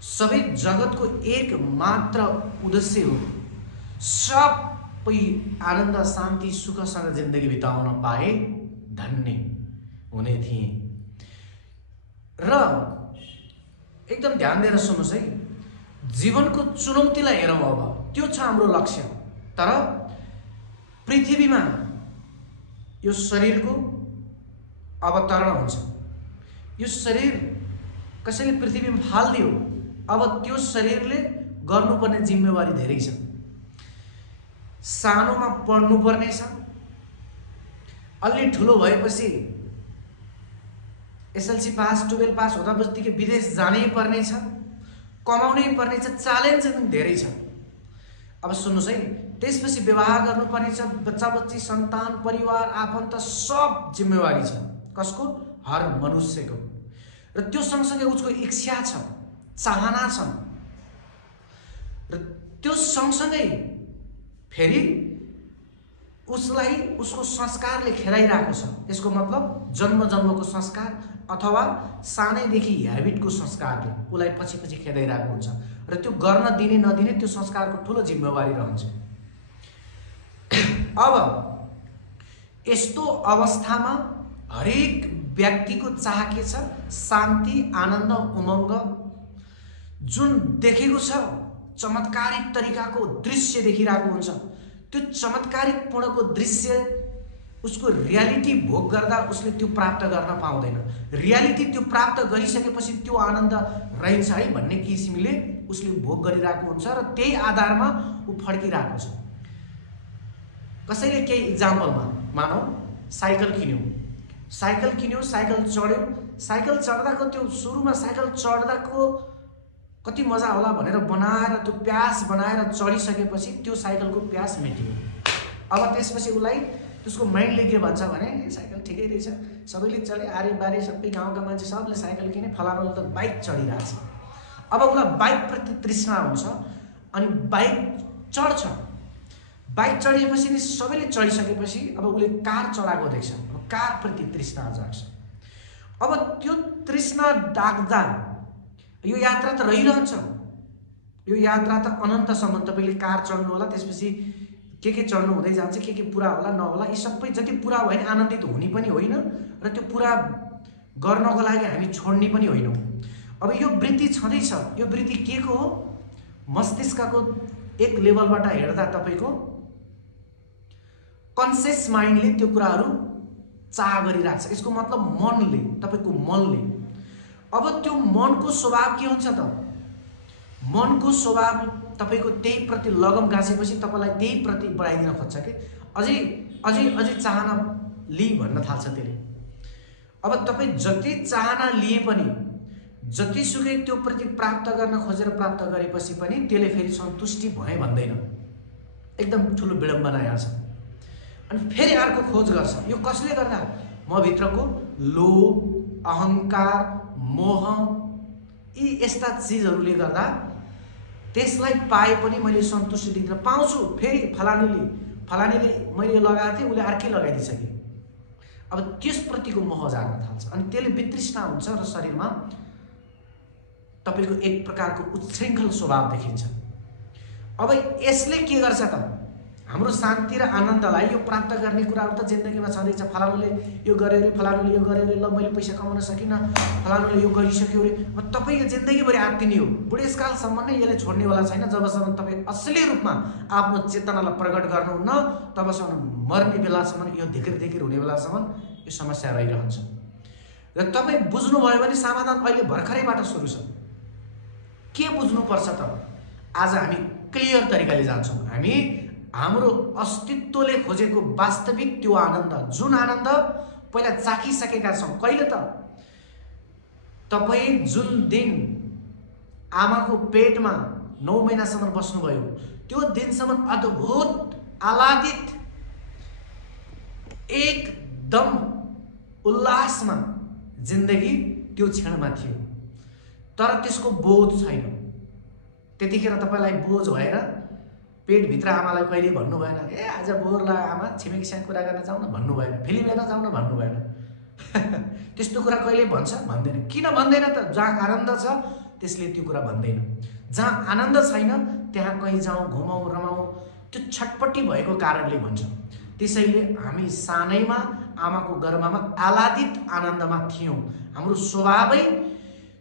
सबै जगतको एक मात्र उद्देश्य हो सबै आनन्द शान्ति सुखसँग जिन्दगी बिताउन पाए धन्य हुने थिए। र एकदम ध्यान दिएर सुन्नुहोस् है, जीवनको चुनौतीलाई हेरौँ। अब त्यो छ हाम्रो लक्ष्य। तर पृथ्वीमा यो शरीरको अवतरण हुन्छ। यो शरीर कसैले पृथ्वीमा फालिदियो, अब त्यो शरीरले गर्नुपर्ने जिम्मेवारी धेरै छ। सानोमा पढ्नुपर्ने छ, अलि ठुलो भएपछि एसएलसी पास 12 पास हुँदा बस्तीकै विदेश जानै पर्ने छ, कमाउनै पर्ने छ, च्यालेन्ज धेरै छ। अब सुन्नुहोस् है, त्यसपछि विवाह गर्नुपर्ने छ, बच्चा बच्ची सन्तान परिवार आफन्त सब जिम्मेवारी छ। कसको? हर मनुष्यको। र त्यो सँगसँगै उसको इच्छा छ, चाहना छन्, र त्यो सँगसँगै फेरि उसलाई उसको संस्कारले खेलाइरहेको छ। यसको मतलब जन्म जन्मको संस्कार अथवा सानैदेखि ह्याबिटको संस्कारले उसलाई पछि पछि खेदाइरहेको हुन्छ। र त्यो गर्न दिने नदिने त्यो संस्कारको ठुलो जिम्मेवारी रहन्छ। अब यस्तो अवस्थामा हरेक व्यक्तिको चाह के छ? शान्ति, आनन्द, उमङ्ग। जुन देखेको छ चमत्कारिक तरिकाको दृश्य देखिरहेको हुन्छ, त्यो चमत्कारिक पूर्णको दृश्य उसको रियालिटी भोग गर्दा उसले त्यो प्राप्त गर्न पाउँदैन। रियालिटी त्यो प्राप्त गरिसकेपछि त्यो आनन्द रहन्छ है भन्ने किसिमले उसले भोग गरिरहेको हुन्छ र त्यही आधारमा ऊ फर्किरहेको छ। कसैले केही इक्जाम्पलमा मानौ साइकल किन्यो, साइकल चढ्यो, साइकल चढ्दाको त्यो सुरुमा साइकल चढ्दाको कति मजा होला भनेर बनाएर त्यो प्यास बनाएर चढिसकेपछि त्यो साइकलको प्यास मेटियो। अब त्यसपछि उसलाई त्यसको माइन्डले के भन्छ भने साइकल ठिकै रहेछ, सबैले चढे, आरे बारे सबै गाउँका मान्छे सबले साइकल किने, फलानाले त बाइक चढिरहेछ। अब उसलाई बाइकप्रति तृष्णा हुन्छ अनि बाइक चढ्छ। बाइक चढिएपछि नि सबैले चढिसकेपछि अब उसले कार चढाएको देख्छ, अब कारप्रति तृष्णा जाग्छ। अब त्यो तृष्णा डाक्दा यो यात्रा त रहिरहन्छ, यो यात्रा त अनन्तसम्म। तपाईँले कार चढ्नु होला, त्यसपछि के चढ्नु हुँदै जान्छ, के पुरा होला नहोला, यी सबै जति पुरा भयो भने आनन्दित हुने पनि होइन र त्यो पुरा गर्नको लागि हामी छोड्ने पनि होइनौँ। अब यो वृत्ति छँदैछ। यो वृत्ति के को हो? मस्तिष्कको एक लेभलबाट हेर्दा तपाईँको कन्सियस माइन्डले त्यो कुराहरू चाह गरिरहेको छ। यसको मतलब मनले, तपाईँको मनले। अब त्यो मनको स्वभाव के हुन्छ त? मनको स्वभाव तपाईँको त्यही प्रति लगम गाँसेपछि तपाईँलाई त्यही प्रति बढाइदिन खोज्छ कि अझै चाहना लिई भन्न थाल्छ त्यसले। अब तपाईँ जति चाहना लिए पनि, जतिसुकै त्यो प्रति प्राप्त गर्न खोजेर प्राप्त गरेपछि पनि त्यसले फेरि सन्तुष्टि भए भन्दैन। एकदम ठुलो विडम्बना यहाँ छ। अनि फेरि अर्को खोज गर्छ। यो कसले गर्दा? म भित्रको लोभ, अहङ्कार, मोह, यी यस्ता चिजहरूले गर्दा त्यसलाई पाए पनि मैले सन्तुष्टि दिन पाउँछु। फेरि फलानेले मैले लगाएको थिएँ, उसले अर्कै लगाइदिइसके। अब त्यसप्रतिको मोह जाग्न थाल्छ अनि त्यसले वितृष्णा हुन्छ र शरीरमा तपाईँको एक प्रकारको उच्छृङ्खल स्वभाव देखिन्छ। अब यसले के गर्छ त? हाम्रो शान्ति र आनन्दलाई यो प्राप्त गर्ने कुराहरू त जिन्दगीमा छँदैछ। फलानुले यो गर्यो अरे, फलानुले यो गर्यो अरे, ल मैले पैसा कमाउन सकिनँ, फलानुले यो गरिसक्यो अरे। अब तपाईँ यो जिन्दगीभरि आत्तिने हो। बुढेसकालसम्म नै यसले छोड्नेवाला छैन। जबसम्म तपाईँ असली रूपमा आफ्नो चेतनालाई प्रकट गर्नुहुन्न तबसम्म, मर्ने बेलासम्म, यो धिक्र हुने बेलासम्म यो समस्या रहिरहन्छ। र तपाईँ बुझ्नुभयो भने समाधान अहिले भर्खरैबाट सुरु छ। के बुझ्नुपर्छ त? आज हामी क्लियर तरिकाले जान्छौँ। हामी हाम्रो अस्तित्वले खोजेको वास्तविक त्यो आनन्द, जुन आनन्द पहिला चाखिसकेका छौँ। कहिले त? तपाईँ जुन दिन आमाको पेटमा 9 महिनासम्म बस्नुभयो, त्यो दिनसम्म अद्भुत आह्लादित एकदम उल्लासमा जिन्दगी त्यो क्षणमा थियो। तर त्यसको बोझ छैन। त्यतिखेर तपाईँलाई बोझ भएर पेटभित्र आमालाई कहिले भन्नु भएन, ए आज बोर लाग्यो आमा, छिमेकीसँग कुरा गर्न जाउँ न भन्नु भएन, फिल्म हेर्न जाउँ न भन्नु भएन। त्यस्तो कुरा कहिले भन्छ? भन्दैन। किन भन्दैन त? जहाँ आनन्द छ त्यसले त्यो कुरा भन्दैन। जहाँ आनन्द छैन त्यहाँ कहीँ जाउँ, घुमाउँ, रमाउँ, त्यो छटपट्टि भएको कारणले भन्छ। त्यसैले हामी सानैमा आमाको गर्भमा आह्लादित आनन्दमा थियौँ। हाम्रो स्वभावै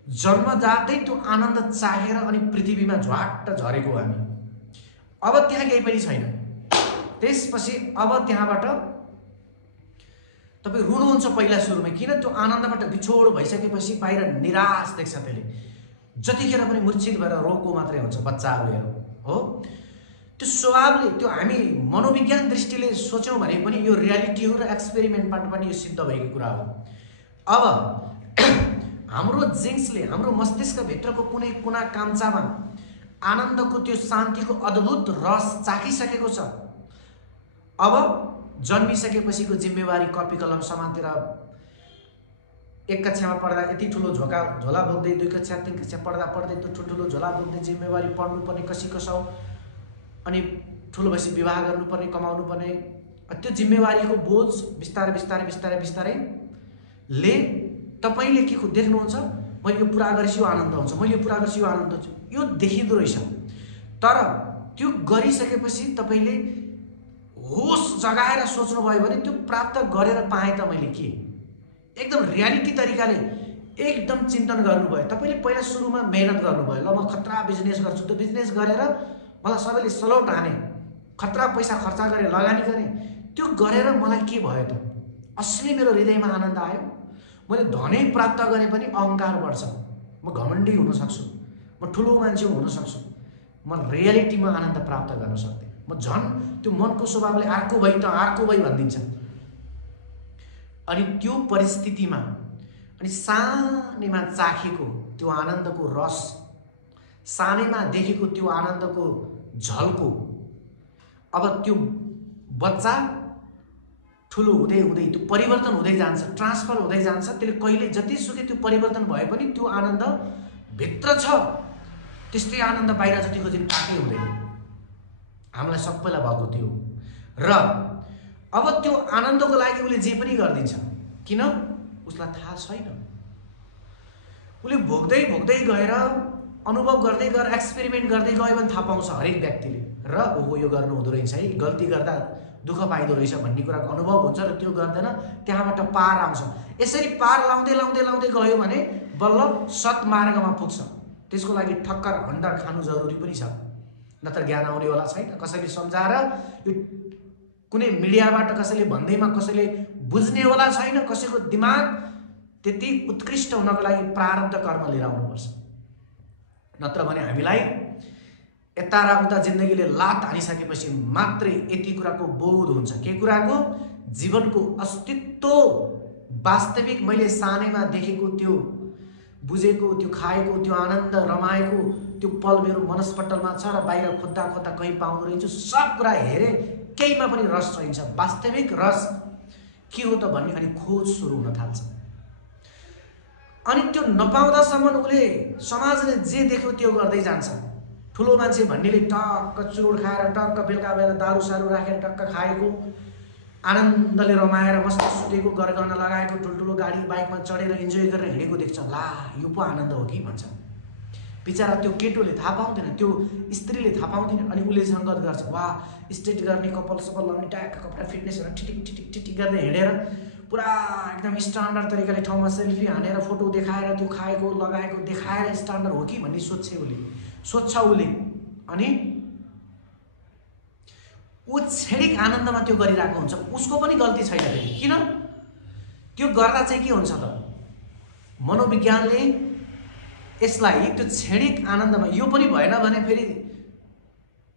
जन्मजातै त्यो आनन्द चाहेर अनि पृथ्वीमा झ्वाट्ट झरेको हामी। अब त्यहाँ केही पनि छैन। त्यसपछि अब त्यहाँबाट तपाईँ रुनुहुन्छ पहिला सुरुमा। किन? त्यो आनन्दबाट बिछोड भइसकेपछि बाहिर निराश देख्छ त्यसले। जतिखेर पनि मूर्छित भएर रोको मात्रै हुन्छ बच्चाहरू हेरौँ हो। त्यो स्वभावले, त्यो हामी मनोविज्ञान दृष्टिले सोच्यौँ भने पनि यो रियालिटी हो र एक्सपेरिमेन्टबाट पनि यो सिद्ध भएको कुरा हो। अब हाम्रो जिन्सले हाम्रो मस्तिष्कभित्रको कुनै कुना काम्चामा आनन्दको त्यो शान्तिको अद्भुत रस चाखिसकेको छ। अब जन्मिसकेपछिको जिम्मेवारी कपी कलम समातेर एक कक्षामा पढ्दा यति ठुलो झोला बोक्दै, 2 कक्षा 3 कक्षा पढ्दै त्यो ठुल्ठुलो झोला बोक्दै जिम्मेवारी पढ्नुपर्ने कसी कसौ, अनि ठुलो भएपछि विवाह गर्नुपर्ने, कमाउनुपर्ने, त्यो जिम्मेवारीको बोझ बिस्तारै बिस्तारै बिस्तारै बिस्तारै ले तपाईँले के देख्नुहुन्छ, मैले यो पुरा गरेपछि यो आनन्द हुन्छ, मैले यो पुरा गरेपछि यो आनन्द हुन्छ, यो देखिँदो रहेछ। तर त्यो गरिसकेपछि तपाईँले होस जगाएर सोच्नुभयो भने त्यो प्राप्त गरेर पाएँ त मैले के, एकदम रियालिटी तरिकाले एकदम चिन्तन गर्नुभयो। तपाईँले पहिला सुरुमा मेहनत गर्नुभयो, ल म खतरा बिजनेस गर्छु, त्यो बिजनेस गरेर मलाई सबैले सलोट हाने, खतरा पैसा खर्च गरेँ, लगानी गरेँ, त्यो गरेर मलाई के भयो त? असली मेरो हृदयमा आनन्द आयो। मैले धनै प्राप्त गरेँ पनि अहङ्कार बढ्छ, म घमण्डी हुन सक्छु, म ठुलो मान्छे हुन सक्छु, म रियालिटीमा आनन्द प्राप्त गर्न सक्दिनँ। म झन् त्यो मनको स्वभावले अर्को भई भनिदिन्छ। अनि त्यो परिस्थितिमा अनि सानैमा चाखेको त्यो आनन्दको रस, सानैमा देखेको त्यो आनन्दको झल्को, अब त्यो बच्चा ठुलो हुँदै हुँदै त्यो परिवर्तन हुँदै जान्छ, ट्रान्सफर हुँदै जान्छ। त्यसले कहिले जतिसुकै त्यो परिवर्तन भए पनि त्यो आनन्द भित्र छ, त्यस्तै आनन्द बाहिर जति खोजे पाकै हुँदैन। हामीलाई सबैलाई भएको त्यो। र अब त्यो आनन्दको लागि उसले जे पनि गरिदिन्छ। किन? उसलाई थाहा छैन। उसले भोग्दै भोग्दै गएर, अनुभव गर्दै गएर, एक्सपेरिमेन्ट गर्दै गयो भने थाहा पाउँछ हरेक व्यक्तिले। र ओहो यो गर्नु हुँदो रहेछ है, गल्ती गर्दा दुःख पाइदो रहेछ भन्ने कुराको अनुभव हुन्छ र त्यो गर्दैन, त्यहाँबाट पार आउँछ। यसरी पार लाउँदै लाउँदै लाउँदै गयो भने बल्ल सत्मार्गमा पुग्छ। त्यसको लागि ठक्कर हन्डा खानु जरुरी पनि छ, नत्र ज्ञान आउनेवाला छैन। कसैले सम्झाएर, यो कुनै मिडियाबाट कसैले भन्दैमा कसैले बुझ्नेवाला छैन। कसैको दिमाग त्यति उत्कृष्ट हुनको लागि प्रारब्ध कर्म लिएर आउनुपर्छ, नत्र भने हामीलाई यता र उता जिन्दगीले लात हानिसकेपछि मात्रै यति कुराको बोध हुन्छ। के कुराको? जीवनको अस्तित्व, वास्तविक मैले सानैमा देखेको त्यो, बुझेको त्यो, खाएको त्यो आनन्द, रमाएको त्यो पल मेरो मनस्पटलमा छ र बाहिर खोज्दा खोज्दा कहीँ पाउँदो रहेछु। सब कुरा हेरेँ, केहीमा पनि रस चाहिन्छ। वास्तविक रस के हो त भन्ने अनि खोज सुरु हुन थाल्छ। अनि त्यो नपाउँदासम्म उसले, समाजले जे देख्यो त्यो गर्दै जान्छ। ठुलो मान्छे भन्नेले टक्क चुरोट खाएर, टक्क बेलुका बेला दारू सारू राखेर टक्क खाएको, आनन्दले रमाएर मस्त सुतेको, गरगहना लगाएको, ठुल्ठुलो गाडी बाइकमा चढेर इन्जोय गरेर हिँडेको देख्छ। ला यो पो आनन्द हो कि भन्छ। बिचरा त्यो केटोले थाहा पाउँदैन, त्यो स्त्रीले थाहा पाउँदैन। अनि उसले सङ्गत गर्छ, वाह स्ट्रेट गर्ने, कपाल सपाल लाउने, ट्याक्क कपडा फिटनेसहरू टिटिक टिटिक टिटिक गर्दै हिँडेर पुरा एकदम स्ट्यान्डर्ड तरिकाले ठाउँमा सेल्फी हानेर फोटो देखाएर त्यो खाएको लगाएको देखाएर स्ट्यान्डर्ड हो कि भन्ने सोध्छ उसले। अनि ऊ क्षणिक आनन्दमा त्यो गरिरहेको हुन्छ। उसको पनि गल्ती छैन फेरि। किन? त्यो गर्दा चाहिँ के हुन्छ त? मनोविज्ञानले यसलाई त्यो क्षणिक आनन्दमा, यो पनि भएन भने फेरि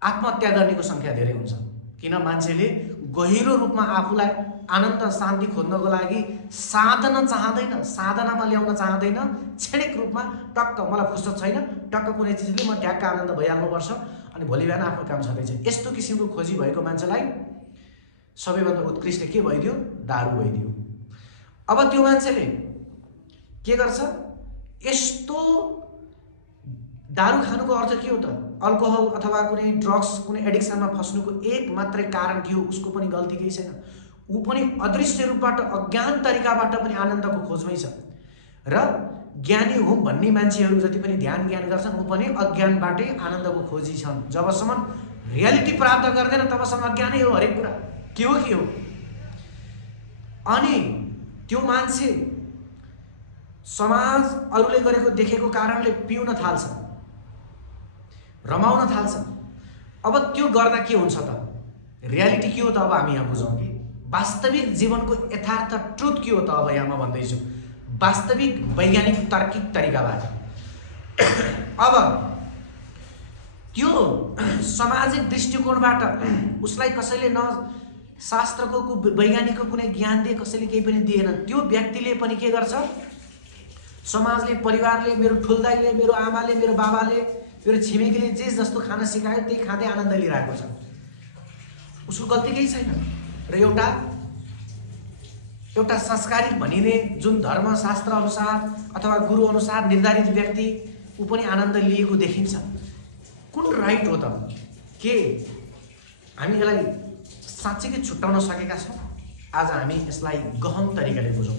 आत्महत्या गर्नेको सङ्ख्या धेरै हुन्छ। किन? मान्छेले गहिरो रूपमा आफूलाई आनन्द शान्ति खोज्नको लागि साधना चाहँदैन, साधनामा ल्याउन चाहँदैन। क्षणिक रूपमा टक्क मलाई फुर्सद छैन, टक्क कुनै चिजले म ट्याक्क आनन्द भइहाल्नुपर्छ, अनि भोलि बिहान आफ्नो काम छँदैछ। यस्तो किसिमको खोजी भएको मान्छेलाई सबैभन्दा उत्कृष्ट के भइदियो? दारू भइदियो। अब त्यो मान्छेले के गर्छ? यस्तो दारू खानुको अर्थ के हो त? अल्कोहल अथवा कुनै ड्रग्स, कुनै एडिक्सनमा फस्नुको एक मात्रै कारण के हो? उसको पनि गल्ती केही छैन। ऊ पनि अदृश्य रूपबाट, अज्ञान तरिकाबाट पनि आनन्दको खोजमै छ। र ज्ञानी हुँ भन्ने मान्छेहरू जति पनि ध्यान गर्छन् ऊ पनि अज्ञानबाटै आनन्दको खोजी छन्। जबसम्म रियालिटी प्राप्त गर्दैन तबसम्म अज्ञानै हो हरेक कुरा, के हो। अनि त्यो मान्छे समाज अरूले गरेको देखेको कारणले पिउन थाल्छ, रमाउन थाल्छ। अब त्यो गर्दा के हुन्छ त? रियालिटी के हो त? अब हामी यहाँ बुझौँ कि वास्तविक जीवनको यथार्थ ट्रुथ के हो त? अब यहाँ म भन्दैछु वास्तविक वैज्ञानिक तार्किक तरिकाबाट। अब त्यो सामाजिक दृष्टिकोणबाट उसलाई कसैले न शास्त्रको वैज्ञानिकको कुनै ज्ञान दिए, कसैले केही पनि दिएन। त्यो व्यक्तिले पनि के गर्छ? समाजले, परिवारले, मेरो ठुल्दाइले, मेरो आमाले, मेरो बाबाले, मेरो छिमेकीले जे जस्तो खान सिकायो त्यही खाँदै आनन्द लिइरहेको छ। उसको गल्ती केही छैन। र एउटा संस्कारिक भनिने जुन धर्मशास्त्र अनुसार अथवा गुरु अनुसार निर्धारित व्यक्ति ऊ पनि आनन्द लिएको देखिन्छ। कुन राइट हो त? के हामी यसलाई साँच्चै छुट्याउन सकेका छौँ? आज हामी यसलाई गहन तरिकाले बुझौँ।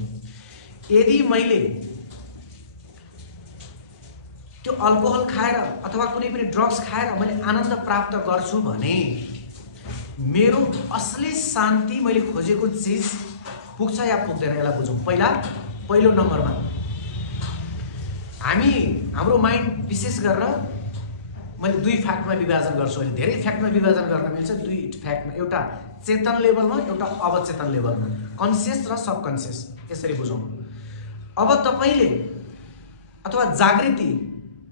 यदि मैले त्यो अल्कोहल खाएर अथवा कुनै पनि ड्रग्स खाएर मैले आनन्द प्राप्त गर्छु भने मेरो असली शान्ति मैले खोजेको चिज पुग्छ या पुग्दैन? यसलाई बुझौँ। पहिलो नम्बरमा हाम्रो माइन्ड विशेष गरेर मैले दुई फ्याक्टमा विभाजन गर्छु। अहिले धेरै फ्याक्टमा विभाजन गर्न मिल्छ। दुई फ्याक्टमा, एउटा चेतन लेभलमा, एउटा अवचेतन लेभलमा, कन्सियस र सबकन्सियस। यसरी बुझौँ। अब तपाईँले अथवा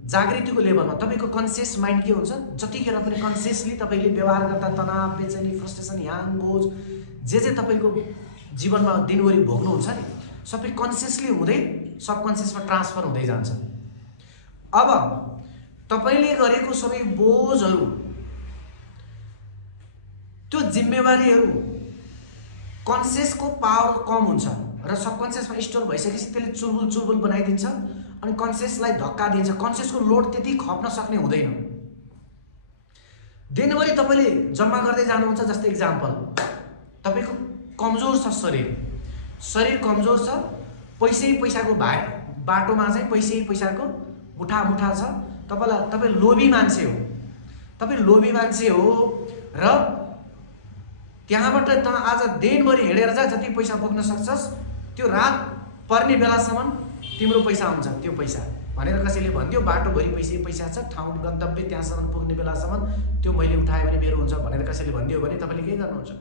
जागृतिको लेभलमा तपाईँको कन्सियस माइन्ड के हुन्छ? जतिखेर पनि कन्सियसली तपाईँले व्यवहार गर्दा तनाव, बेचैनी, फ्रस्ट्रेसन, ह्याङ, बोझ जे तपाईँको जीवनमा दिनभरि भोग्नुहुन्छ नि, सबै कन्सियसली हुँदै सबकन्सियसमा ट्रान्सफर हुँदै जान्छ। अब तपाईँले गरेको सबै बोझहरू, त्यो जिम्मेवारीहरू कन्सियसको पावर कम हुन्छ र सबकन्सियसमा स्टोर भइसकेपछि त्यसले चुलबुल बनाइदिन्छ अनि कन्सियसलाई धक्का दिन्छ। कन्सियसको लोड त्यति खप्न सक्ने हुँदैन। दिनभरि तपाईँले जम्मा गर्दै जानुहुन्छ। जस्तै इक्जाम्पल, तपाईँको कमजोर छ शरीर कमजोर छ, पैसाको बाटोमा चाहिँ पैसाको मुठा छ। तपाईँ लोभी मान्छे हो र त्यहाँबाट त आज दिनभरि हिँडेर जा, जति पैसा बोक्न सक्छस् त्यो रात पर्ने बेलासम्म तिम्रो पैसा हुन्छ। त्यो पैसा भनेर कसैले भन्थ्यो बाटोभरि पैसा छ, ठाउँ गन्तव्य त्यहाँसम्म पुग्ने बेलासम्म त्यो मैले उठाएँ भने मेरो हुन्छ भनेर कसैले भनिदियो भने तपाईँले के गर्नुहुन्छ?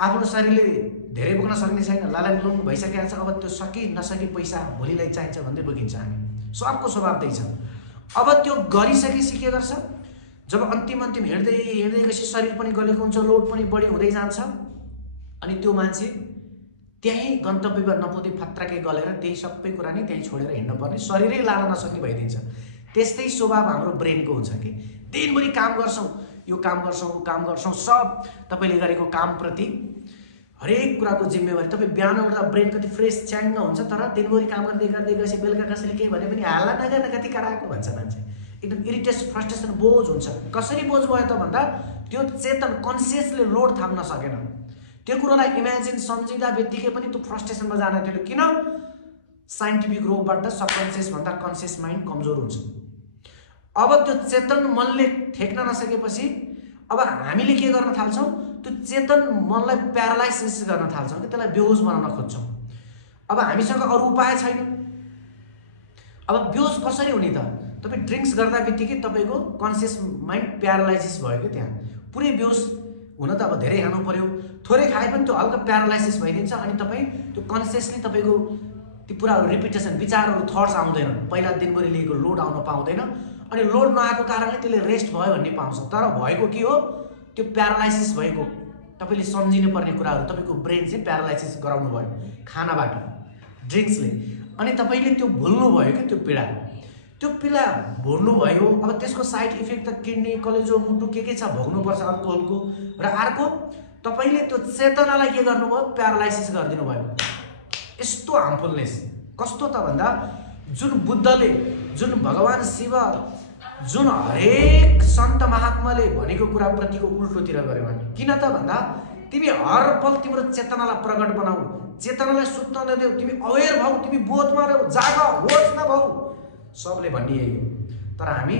आफ्नो शरीरले धेरै बोक्न सक्ने छैन, लालाङ भइसकेको छ। अब त्यो नसकी पैसा भोलिलाई चाहिन्छ भन्दै बोकिन्छ। हामी सबको स्वभाव त्यही छ। अब त्यो गरिसकेपछि के गर्छ? जब अन्तिम हिँड्दै गएपछि शरीर पनि गलेको हुन्छ, लोड पनि बढी हुँदै जान्छ अनि त्यो मान्छे त्यही गन्तव्यमा नपुग्दै फत्राकै गलेर त्यही सबै कुरा नै त्यही छोडेर हिँड्न पर्ने, शरीरै लान नसक्ने भइदिन्छ। त्यस्तै स्वभाव हाम्रो ब्रेनको हुन्छ कि दिनभरि काम गर्छौँ, यो काम गर्छौँ, सब तपाईँले गरेको कामप्रति हरेक कुराको जिम्मेवारी। तपाईँ बिहान उठ्दा ब्रेन कति फ्रेस च्याङ्ग हुन्छ, तर दिनभरि काम गर्दै गएपछि बेलुका कसैले केही भने पनि हाल्ला नगर्न कति कराएको भन्छ मान्छे। एकदम इरिटेसन, फ्रस्ट्रेसन, बोझ हुन्छ। कसरी बोझ भयो त भन्दा त्यो चेतन कन्सियसले लोड थाप्न सकेन। त्यो कुरोलाई इमेजिन सम्झिँदा बित्तिकै पनि त्यो फ्रस्ट्रेसनमा जान थियो। किन? साइन्टिफिक रोगबाट सबकन्सियस भन्दा कन्सियस माइन्ड कमजोर हुन्छ। अब त्यो चेतन मनले ठेक्न नसकेपछि अब हामीले के गर्न थाल्छौँ? त्यो चेतन मनलाई प्यारालाइसिस गर्न थाल्छौँ कि त्यसलाई बेहोस बनाउन खोज्छौँ। अब हामीसँग अरू उपाय छैन। अब बेहोस कसरी हुने त? तपाईँ ड्रिङ्क्स गर्दा बित्तिकै तपाईँको कन्सियस माइन्ड प्यारालाइसिस भयो कि त्यहाँ पुरै बेहोस हुन त अब धेरै खानु पर्यो, थोरै खाए पनि त्यो हल्का प्यारालाइसिस भइदिन्छ अनि तपाईँ त्यो कन्सियसली तपाईँको त्यो पुरा रिपिटेसन, विचारहरू, थट्स आउँदैन। पहिला दिनभरि लिएको लोड आउन पाउँदैन अनि लोड नआएको कारणले त्यसले रेस्ट भयो भन्ने पाउँछ। तर भएको के हो? त्यो प्यारालाइसिस भएको तपाईँले सम्झिनु पर्ने कुराहरू तपाईँको ब्रेन चाहिँ प्यारालाइसिस गराउनु भयो खानाबाट, ड्रिङ्क्सले। अनि तपाईँले त्यो भुल्नु भयो कि त्यो पीडा भोग्नु भयो। अब त्यसको साइड इफेक्ट त किडनी, कलेजो, मुटु के छ भोग्नुपर्छ अल्कोहलको। र अर्को तपाईँले त्यो चेतनालाई के गर्नुभयो? प्यारालाइसिस गरिदिनु भयो। यस्तो हार्मफुलनेस कस्तो त भन्दा जुन बुद्धले, जुन भगवान् शिव, जुन हरेक सन्त महात्माले भनेको कुराप्रतिको उल्टोतिर गऱ्यो भने। किन त भन्दा तिमी हर पल तिम्रो चेतनालाई प्रकट बनाऊ, चेतनालाई सुत्न नदेऊ, तिमी अवेर भऊ, तिमी बोधमा रह, जाग, होस नभऊ, सबले भन्ने यही हो। तर हामी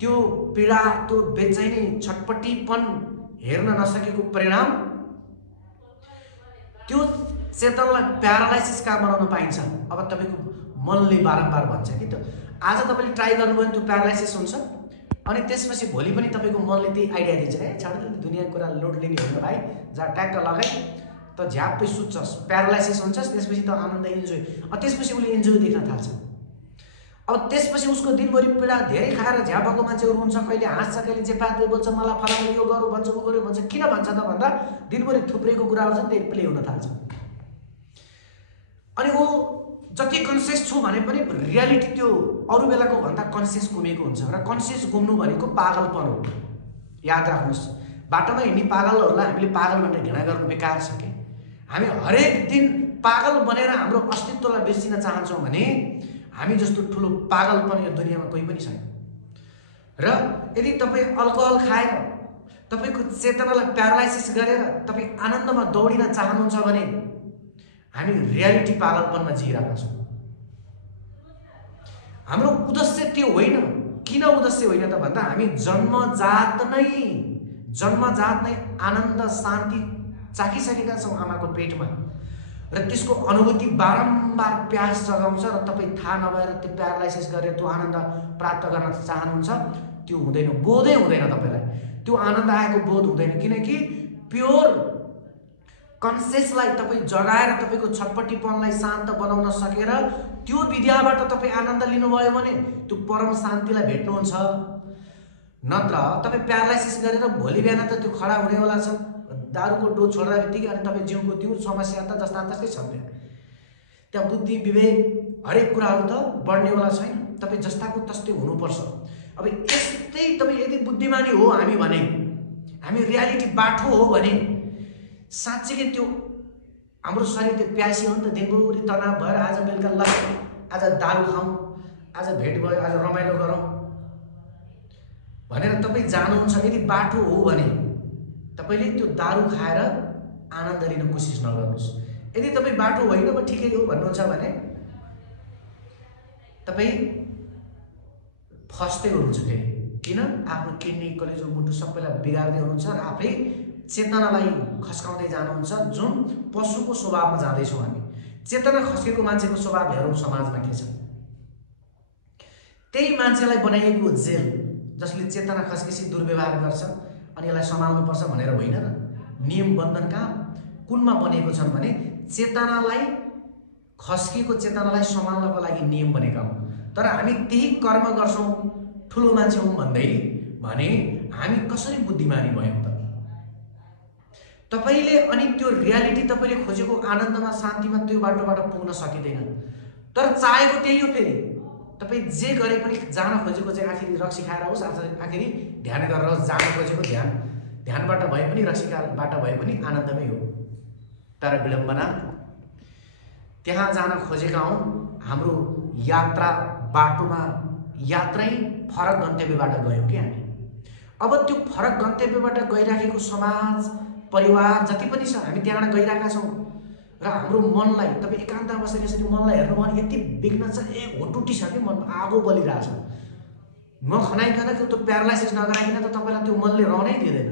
त्यो पीडा, त्यो बेचैनी, छटपटीपन हेर्न नसकेको परिणाम त्यो चेतनालाई प्यारालाइसिसका बनाउन पाइन्छ। अब तपाईँको मनले बारम्बार भन्छ कि त आज तपाईँले ट्राई गर्नुभयो भने त्यो प्यारालाइसिस हुन्छ, अनि त्यसपछि भोलि पनि तपाईँको मनले त्यही आइडिया दिन्छ, ए छाड दुनियाँको कुरा लोड लिने होइन भाइ, जहाँ ट्याक्क लगाइ त झ्याप्पै सुत्छस्, प्यारालाइसिस हुन्छस्, त्यसपछि त आनन्द इन्जोय। त्यसपछि उसले इन्जोय देख्न थाल्छ। अब त्यसपछि उसको दिनभरि पीडा धेरै खाएर झ्यापको मान्छेहरू हुन्छ, कहिले हाँस्छ, कहिले जे पाते बोल्छ, मलाई फलानु यो गरौँ भन्छ, ऊ गऱ्यो भन्छ। किन भन्छ त भन्दा दिनभरि थुप्रेको कुराहरू छ, त्यही प्ले हुन थाल्छ। अनि ऊ जति कन्सियस छु भने पनि रियालिटी त्यो अरू बेलाको भन्दा कन्सियस घुमेको हुन्छ। र कन्सियस घुम्नु भनेको पागलपन हो, याद राख्नुहोस्। बाटोमा हिँड्ने पागलहरूलाई हामीले पागल भनेर घृणा गर्नु बेकार छ कि। हामी हरेक दिन पागल बनेर हाम्रो अस्तित्वलाई बेचिन चाहन्छौँ भने हामी जस्तो ठुलो पागलपन यो दुनियाँमा कोही पनि छैन। र यदि तपाईँ अल्कोहल खाएर तपाईँको चेतनालाई प्यारालाइसिस गरेर तपाईँ आनन्दमा दौडिन चाहनुहुन्छ भने हामी रियालिटी पागलपनमा जिइरहेका छौँ। हाम्रो उद्देश्य त्यो होइन। किन उद्देश्य होइन त भन्दा हामी जन्मजात नै आनन्द शान्ति चाखिसकेका छौँ आमाको पेटमा, र त्यसको अनुभूति बारम्बार प्यास जगाउँछ। र तपाईँ थाहा नभएर त्यो प्यारालाइसिस गरेर त्यो आनन्द प्राप्त गर्न चाहनुहुन्छ, त्यो हुँदैन, बोधै हुँदैन तपाईँलाई। त्यो आनन्द आएको बोध हुँदैन, किनकि प्योर कन्सियसलाई तपाईँ जगाएर तपाईँको छटपटीपनलाई शान्त बनाउन सकेर त्यो विद्याबाट तपाईँ आनन्द लिनुभयो भने त्यो परम शान्तिलाई भेट्नुहुन्छ। नत्र तपाईँ प्यारालाइसिस गरेर भोलि बिहान त त्यो खडा हुनेवाला छ, दारूको डोज छोड्दा बित्तिकै अनि तपाईँ जिउको त्यो समस्या त जस्ता तस्तै छ। त्यहाँ बुद्धि विवेक हरेक कुराहरू त बढ्नेवाला छैन, तपाईँ जस्ताको तस्तै हुनुपर्छ। अब यस्तै तपाईँ यदि बुद्धिमानी हो हामी भने, हामी रियालिटी बाठो हो भने साँच्चीकै त्यो हाम्रो शरीर त्यो प्यासी हो नि त। दिनभरि तनाव भएर आज बेलुका ल आज दारू खाउँ, आज भेट भयो, आज रमाइलो गरौँ भनेर तपाईँ जानुहुन्छ। यदि बाठो हो भने तपाईँले त्यो दारू खाएर आनन्द लिन कोसिस नगर्नुहोस्। यदि तपाईँ बाटो होइन म ठिकै हो भन्नुहुन्छ भने तपाईँ फस्दै हुनुहुन्छ। फेरि किन? आफ्नो किडनी कलेजो मुटु सबैलाई बिगार्दै हुनुहुन्छ र आफै चेतनालाई खस्काउँदै जानुहुन्छ, जुन पशुको स्वभावमा जाँदैछौँ हामी। चेतना खस्केको मान्छेको स्वभाव हेरौँ समाजमा के छ। त्यही मान्छेलाई बनाइएको जेल, जसले चेतना खस्केसी दुर्व्यवहार गर्छ अनि यसलाई सम्हाल्नुपर्छ भनेर होइन र। नियम बन्धन कहाँ कुनमा बनेको छन् भने चेतनालाई खस्किएको चेतनालाई सम्हाल्नको लागि नियम बनेका हुन्। तर हामी त्यही कर्म गर्छौँ ठुलो मान्छे हौँ भन्दै भने हामी कसरी बुद्धिमानी भयौँ त? तपाईँले अनि त्यो रियालिटी तपाईँले खोजेको आनन्दमा शान्तिमा त्यो बाटोबाट पुग्न सकिँदैन। तर चाहेको त्यही हो। फेरि तपाईँ जे गरे पनि जान खोजेको चाहिँ आखिरी रक्सी खाएर होस्, आखिरी ध्यान गरेर होस्, जान खोजेको ध्यानबाट भए पनि रक्सीबाट भए पनि आनन्दमै हो। तर विडम्बना त्यहाँ जान खोजेका हौँ, हाम्रो यात्रा बाटोमा यात्रै फरक गन्तव्यबाट गयौँ कि हामी। अब त्यो फरक गन्तव्यबाट गइराखेको समाज परिवार जति पनि छ हामी त्यहाँबाट गइरहेका छौँ। र हाम्रो मनलाई तपाईँ एकान्तमा बसेर यसरी मनलाई हेर्नुभयो भने यति बिग्न छ, होटुटी छ कि मन आगो बलिरहेछ। नखनाइकन त्यो प्यारालाइसिस नगराइकन त तपाईँलाई त्यो मनले रहनै दिँदैन।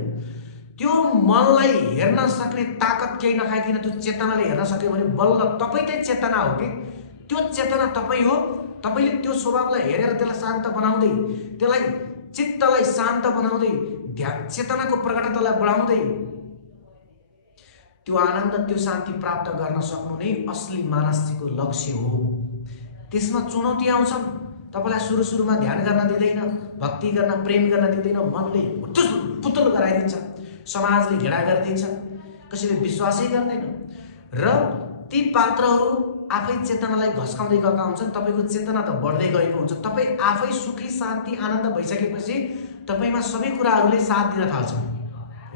त्यो मनलाई हेर्न सक्ने ताकत केही नखाइकन त्यो चेतनाले हेर्न सक्यो भने बल्ल तपाईँ चाहिँ चेतना हो कि त्यो चेतना तपाईँ हो। तपाईँले त्यो स्वभावलाई हेरेर त्यसलाई शान्त बनाउँदै, त्यसलाई चित्तलाई शान्त बनाउँदै, चेतनाको प्रकटतालाई बढाउँदै त्यो आनन्द त्यो शान्ति प्राप्त गर्न सक्नु नै असली मानसिकको लक्ष्य हो। त्यसमा चुनौती आउँछन्। तपाईँलाई सुरुमा ध्यान गर्न दिँदैन, भक्ति गर्न प्रेम गर्न दिँदैन, मनले पुतल गराइदिन्छ, समाजले घृणा गरिदिन्छ, कसैले विश्वासै गर्दैन। र ती पात्रहरू आफै चेतनालाई घस्काउँदै गएका हुन्छन्। तपाईँको चेतना त बढ्दै गएको हुन्छ। तपाईँ आफै सुखी शान्ति आनन्द भइसकेपछि तपाईँमा सबै कुराहरूले साथ दिन थाल्छन्।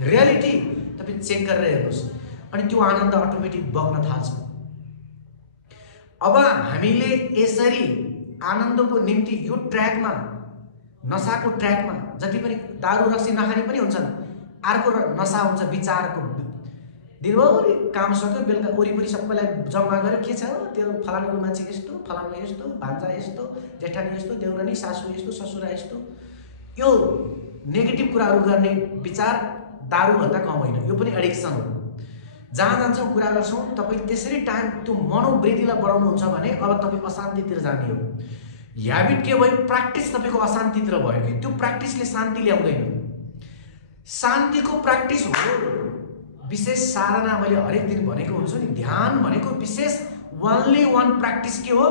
रियालिटी तपाईँ चेक गरेर हेर्नुहोस्, अनि त्यो आनन्द अटोमेटिक बग्न थाल्छ। अब हामीले यसरी आनन्दको निम्ति यो ट्र्याकमा, नसाको ट्र्याकमा जति पनि दारू रक्सी नखाने पनि हुन्छन्, अर्को नसा हुन्छ विचारको। दिनभरि काम सक्यो, बेलुका वरिपरि सबैलाई जम्मा गरेर के छ त्यो फलानुको मान्छे यस्तो, फलानु यस्तो, भान्जा यस्तो, जेठानी यस्तो, देउरानी, सासू यस्तो, ससुरा यस्तो, यो नेगेटिभ कुराहरू गर्ने विचार दारूभन्दा कम होइन, यो पनि एडिक्सन हो। जहाँ जान्छौँ कुरा गर्छौँ, तपाईँ त्यसरी टाइम त्यो मनोवृत्तिलाई बढाउनुहुन्छ भने अब तपाईँ अशान्तितिर जाने हो। ह्याबिट के भयो, प्र्याक्टिस तपाईँको अशान्तितिर भयो कि त्यो प्र्याक्टिसले शान्ति ल्याउँदैन। शान्तिको प्र्याक्टिस हो विशेष साधना। मैले हरेक दिन भनेको हुन्छु नि, ध्यान भनेको विशेष ओन्ली वान प्र्याक्टिस के हो,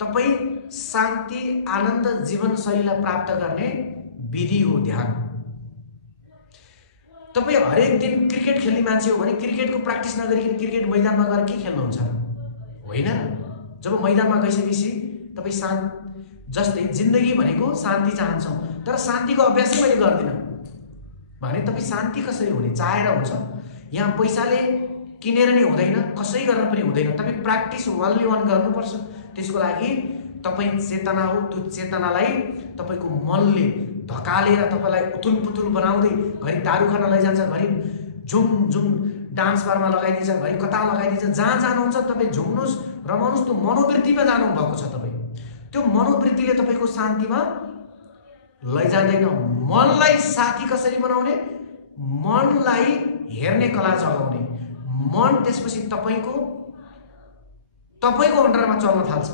तपाईँ शान्ति आनन्द जीवनशैलीलाई प्राप्त गर्ने विधि हो ध्यान। तपाईँ हरेक दिन क्रिकेट खेल्ने मान्छे हो भने क्रिकेटको प्र्याक्टिस नगरिकन क्रिकेट मैदानमा गएर के खेल्नुहुन्छ? होइन। जब मैदानमा गइसकेपछि तपाईँ शान्त, जस्तै जिन्दगी भनेको शान्ति चाहन्छौँ तर शान्तिको अभ्यासै मैले गर्दिनँ भने तपाईँ शान्ति कसरी हुने? चाहेर हुन्छ। यहाँ पैसाले किनेर नै हुँदैन, कसै गरेर पनि हुँदैन। तपाईँ प्र्याक्टिस ओन्ली वान गर्नुपर्छ। त्यसको लागि तपाईँ चेतना हो, त्यो चेतनालाई तपाईँको मनले धकालेर तपाईँलाई उथुल पुथुल बनाउँदै घरि दारू खान लैजान्छ, घरि झुम झुम डान्स बारमा लगाइदिन्छ, घरि कता लगाइदिन्छ। जहाँ जानुहुन्छ तपाईँ झुम्नुहोस्, रमाउनुहोस्, त्यो मनोवृत्तिमा जानु भएको छ तपाईँ। त्यो मनोवृत्तिले तपाईँको शान्तिमा लैजाँदैन। मनलाई साथी कसरी बनाउने? मनलाई हेर्ने कला जगाउने। मन त्यसपछि तपाईँको अन्डरमा चल्न थाल्छ,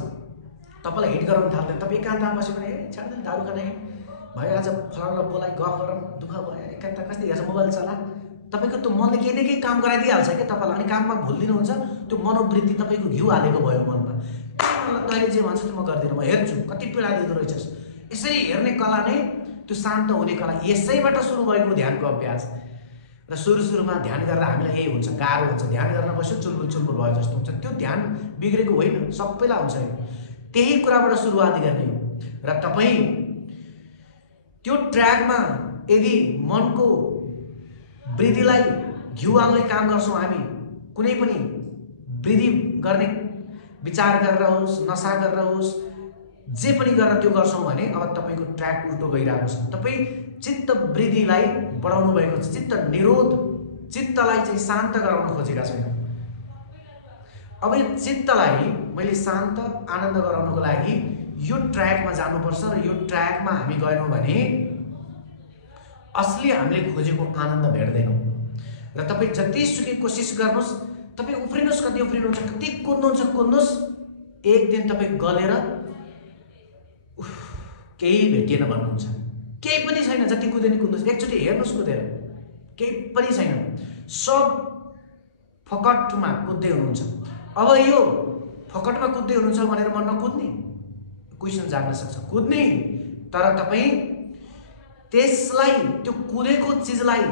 तपाईँलाई हिट गराउन थाल्दैन। तपाईँ एकान्तमा बस्यो भने छाड्दैन, दारू खाने भयो, आज फलानालाई बोलाइ, गफ गरौँ, दुःख भयो, एकान्त कस्तै हेर्छ, मोबाइल चला, तपाईँको त्यो मनले केही न केही काम गराइदिइहाल्छ क्या तपाईँलाई। अनि काममा भुलिदिनुहुन्छ, त्यो मनोवृत्ति तपाईँको घिउ हालेको भयो मनमा। तैँले जे भन्छ म गर्दिनँ, म हेर्छु, कति पीडा दिँदो रहेछस्। यसरी हेर्ने कला नै त्यो शान्त हुने कला। यसैबाट सुरु भएको ध्यानको अभ्यास। र सुरुमा ध्यान गर्दा हामीलाई यही हुन्छ, गाह्रो हुन्छ। ध्यान गर्न बस्यो चुलबुल चुलबुल भयो जस्तो हुन्छ। त्यो ध्यान बिग्रेको होइन, सबैलाई हुन्छ। त्यही कुराबाट सुरुवात गर्ने हो। र तपाईँ त्यो ट्र्याकमा यदि मनको वृद्धिलाई घिउ हाल्ने काम गर्छौँ हामी, कुनै पनि वृद्धि गर्ने विचार गरेर होस्, नसा गरेर होस्, जे पनि गरेर त्यो गर्छौँ भने अब तपाईँको ट्र्याक उल्टो गइरहेको छ। तपाईँ चित्त वृद्धिलाई बढाउनु भएको छ, चित्त निरोध, चित्तलाई चाहिँ शान्त गराउन खोजेका छैनौँ। अब यो चित्तलाई मैले शान्त आनन्द गराउनको लागि यो ट्र्याकमा जानुपर्छ। र यो ट्र्याकमा हामी गएनौँ भने असली हामीले खोजेको आनन्द भेट्दैनौँ। र तपाईँ जतिसुकै कोसिस गर्नुहोस्, तपाईँ उफ्रिनुहोस्, कति उफ्रिनुहुन्छ, कति कुद्नुहोस्, एक दिन तपाईँ गलेर केही भेटिएन भन्नुहुन्छ। केही पनि छैन, जति कुदे नि कुद्नुहोस्, एकचोटि हेर्नुहोस् कुदेर, केही पनि छैन, सब फकटमा कुद्दै हुनुहुन्छ। अब यो फकटमा कुद्दै हुनुहुन्छ भनेर म नकुद्ने? क्वेसन जाग्न सक्छ। कुद्ने, तर तपाईँ त्यसलाई, त्यो कुदेको चिजलाई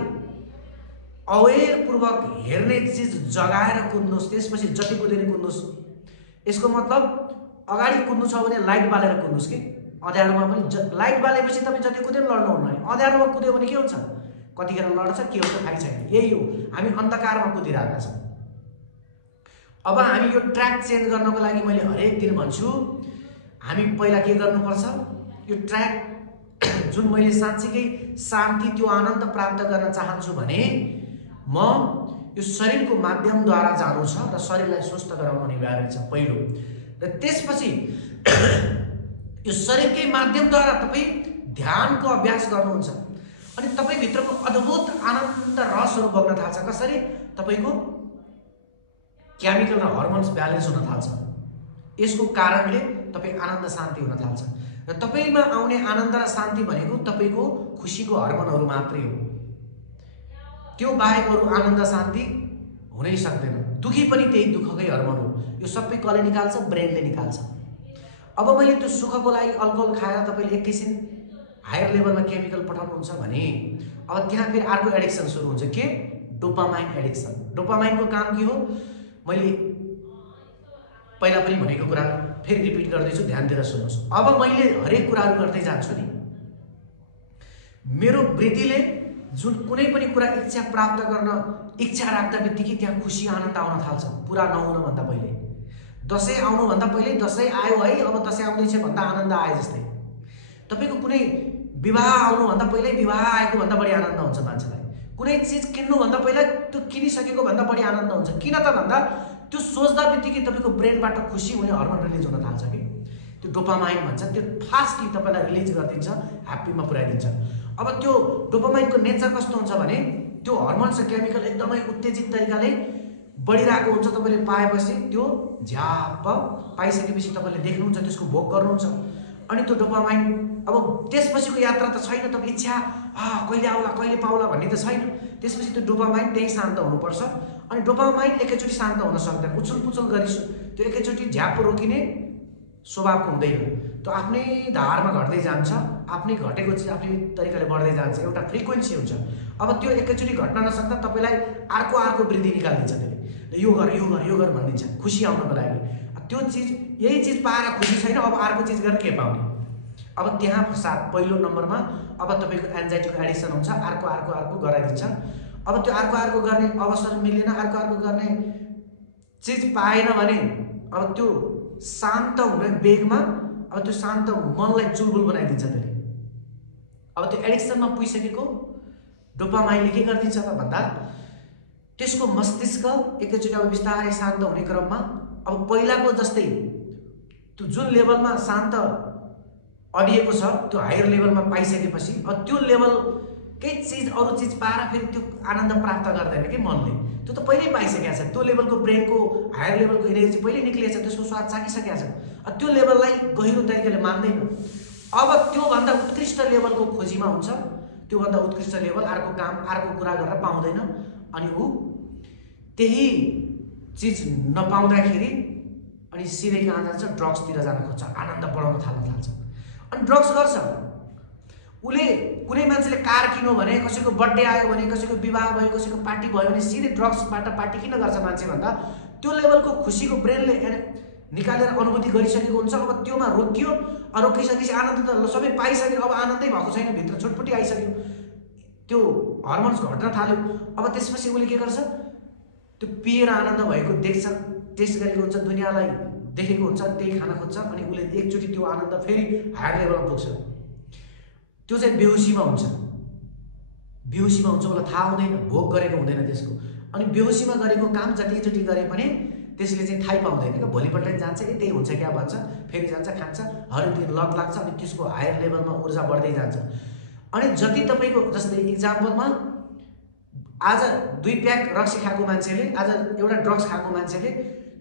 अवेरपूर्वक हेर्ने चिज जगाएर कुद्नुहोस्। त्यसपछि जति कुदे नि कुद्नुहोस्। यसको मतलब अगाडि कुद्नु छ भने लाइट बालेर कुद्नुहोस् कि अँध्यारोमा पनि। लाइट बालेपछि तपाईँ जति कुदे पनि लड्नुहुन्न। अँध्यारोमा कुद्यो भने के हुन्छ? कतिखेर लड्छ, के हुन्छ थाहै छैन। यही हो, हामी अन्धकारमा कुदिरहेका छौँ। अब हामी यो ट्र्याक चेन्ज गर्नको लागि मैले हरेक दिन भन्छु, हामी पहिला के गर्नुपर्छ? यो ट्र्याक जुन मैले साँच्चीकै शान्ति, त्यो आनन्द प्राप्त गर्न चाहन्छु भने म यो शरीरको माध्यमद्वारा जानु छ र शरीरलाई स्वस्थ गराउनु अनिवार्य छ पहिलो। र त्यसपछि यो शरीरकै माध्यमद्वारा तपाईँ ध्यानको अभ्यास गर्नुहुन्छ अनि तपाईँभित्रको अद्भुत आनन्द रसहरू बग्न थाल्छ। कसरी? तपाईँको केमिकल र हर्मोन्स ब्यालेन्स हुन थाल्छ। यसको कारणले तपाईँ आनन्द शान्ति हुन थाल्छ। र तपाईँमा आउने आनन्द र शान्ति भनेको तपाईँको खुसीको हर्मोनहरू मात्रै हो। त्यो बाहेक अरू आनन्द शान्ति हुनै सक्दैन। दुखी पनि त्यही दुःखकै हर्मोन हो। यो सबै कसले निकाल्छ? ब्रेनले निकाल्छ। अब मैले त्यो सुखको लागि अल्कोहल खाएर तपाईँले एकैछिन हायर लेभलमा केमिकल पठाउनुहुन्छ भने अब त्यहाँ फेरि अर्को एडिक्सन सुरु हुन्छ। के? Dopamine addiction. डोपामाइनको काम के हो? मैले पहिला पनि भनेको कुरा फेरि रिपिट गर्दैछु, ध्यान दिएर सुन्नुहोस्। अब मैले हरेक कुराहरू गर्दै जान्छु नि, मेरो वृत्तिले जुन कुनै पनि कुरा इच्छा प्राप्त गर्न इच्छा राख्दा बित्तिकै त्यहाँ खुसी आनन्द आउन थाल्छ। पुरा नहुनुभन्दा पहिले, दसैँ आउनुभन्दा पहिले दसैँ आयो है, अब दसैँ आउँदैछ भन्दा आनन्द आए जस्तै। तपाईँको कुनै विवाह आउनुभन्दा पहिल्यै विवाह आएको भन्दा बढी आनन्द हुन्छ मान्छेलाई। कुनै चिज किन्नुभन्दा पहिला त्यो किनिसकेको भन्दा बढी आनन्द हुन्छ। किन त भन्दा त्यो सोच्दा बित्तिकै तपाईँको ब्रेनबाट खुसी हुने हर्मोन रिलिज हुन थाल्छ कि त्यो डोपामाइन भन्छ, त्यो फास्टली तपाईँलाई रिलिज गरिदिन्छ, ह्याप्पीमा पुर्याइदिन्छ। अब त्यो डोपामाइनको नेचर कस्तो हुन्छ भने त्यो हर्मोन छ केमिकल एकदमै उत्तेजित तरिकाले बढिरहेको हुन्छ। तपाईँले पाएपछि त्यो झ्याप पाइसकेपछि तपाईँले देख्नुहुन्छ, त्यसको भोग गर्नुहुन्छ। अनि त्यो डोपामाइन अब त्यसपछिको यात्रा त छैन, त इच्छा कहिले आउला कहिले पाउला भन्ने त छैन। त्यसपछि त्यो डोपामाइन त्यही शान्त हुनुपर्छ। अनि डोपामाइन एकैचोटि शान्त हुन सक्दैन, उछुल पुछुल गरिसु त्यो एकैचोटि झ्याप रोकिने स्वभावको हुँदैन। त्यो आफ्नै धारमा घट्दै जान्छ, आफ्नै घटेको चिज आफ्नै तरिकाले बढ्दै जान्छ, एउटा फ्रिक्वेन्सी हुन्छ। अब त्यो एकैचोटि घट्न नसक्दा तपाईँलाई अर्को वृद्धि निकालिदिन्छ, त्यसले यो गर यो गर यो गर भनिदिन्छ खुसी आउनको लागि। त्यो चिज यही चिज पाएर खुसी छैन, अब अर्को चिज गरेर के पाउने। अब त्यहाँ पहिलो नम्बरमा अब तपाईँको एन्जाइटीको एडिक्सन हुन्छ, अर्को गराइदिन्छ। अब त्यो अर्को गर्ने अवसर मिलेन, अर्को गर्ने चिज पाएन भने अब त्यो शान्त हुने बेगमा अब त्यो शान्त मनलाई चुलबुल बनाइदिन्छ त्यसले। अब त्यो एडिक्सनमा पुगिसकेको डोपामाइनले के गरिदिन्छ त भन्दा त्यसको मस्तिष्क एकैचोटि अब बिस्तारै शान्त हुने क्रममा अब पहिलाको जस्तै त्यो जुन लेभलमा शान्त अडिएको छ त्यो हायर लेभलमा पाइसकेपछि अब त्यो लेभलकै चिज अरू चिज पाएर फेरि त्यो आनन्द प्राप्त गर्दैन कि मनले। त्यो त पहिल्यै पाइसकेको छ, त्यो लेभलको ब्रेनको हायर लेभलको एनर्जी पहिल्यै निक्लिएको छ, त्यसको स्वाद चाखिसकेको छ। त्यो लेभललाई गहिरो तरिकाले मान्दैन। अब त्योभन्दा उत्कृष्ट लेभलको खोजीमा हुन्छ, त्योभन्दा उत्कृष्ट लेभल अर्को काम अर्को कुरा गरेर पाउँदैन। अनि ऊ त्यही चिज नपाउँदाखेरि अनि सिधै कहाँ जान्छ, ड्रग्सतिर जान खोज्छ, आनन्द बढाउन थाल्छ। अनि ड्रग्स गर्छ उसले। कुनै मान्छेले कार किन्यो भने, कसैको बर्थडे आयो भने, कसैको विवाह भयो, कसैको पार्टी भयो भने सिधै ड्रग्सबाट पार्टी किन गर्छ मान्छे भन्दा त्यो लेभलको खुसीको ब्रेनले निकालेर अनुभूति गरिसकेको हुन्छ। अब त्योमा रोकियो, रोकिसकेपछि आनन्द त सबै पाइसक्यो, अब आनन्दै भएको छैन, भित्र छुटपुटी आइसक्यो, त्यो हर्मोन्स घट्न थाल्यो। अब त्यसपछि उसले के गर्छ, त्यो पिएर आनन्द भएको देख्छ, टेस्ट गरेको हुन्छ, दुनियाँलाई देखेको हुन्छ, त्यही खान खोज्छ। अनि उसले एकचोटि त्यो आनन्द फेरि हायर लेभलमा पुग्छ। त्यो चाहिँ बेहोसीमा हुन्छ, उसलाई थाहा हुँदैन, भोग गरेको हुँदैन त्यसको। अनि बेहोसीमा गरेको काम जतिचोटि गरे पनि त्यसले चाहिँ थाहै पाउँदैन क्या। भोलिपल्ट जान्छ, त्यही हुन्छ क्या भन्छ, फेरि जान्छ, खान्छ, हरेक दिन लत लाग्छ। अनि त्यसको हायर लेभलमा ऊर्जा बढ्दै जान्छ। अनि जति तपाईँको जस्तै इक्जाम्पलमा आज 2 प्याक रक्सी खाएको मान्छेले, आज एउटा ड्रग्स खाएको मान्छेले,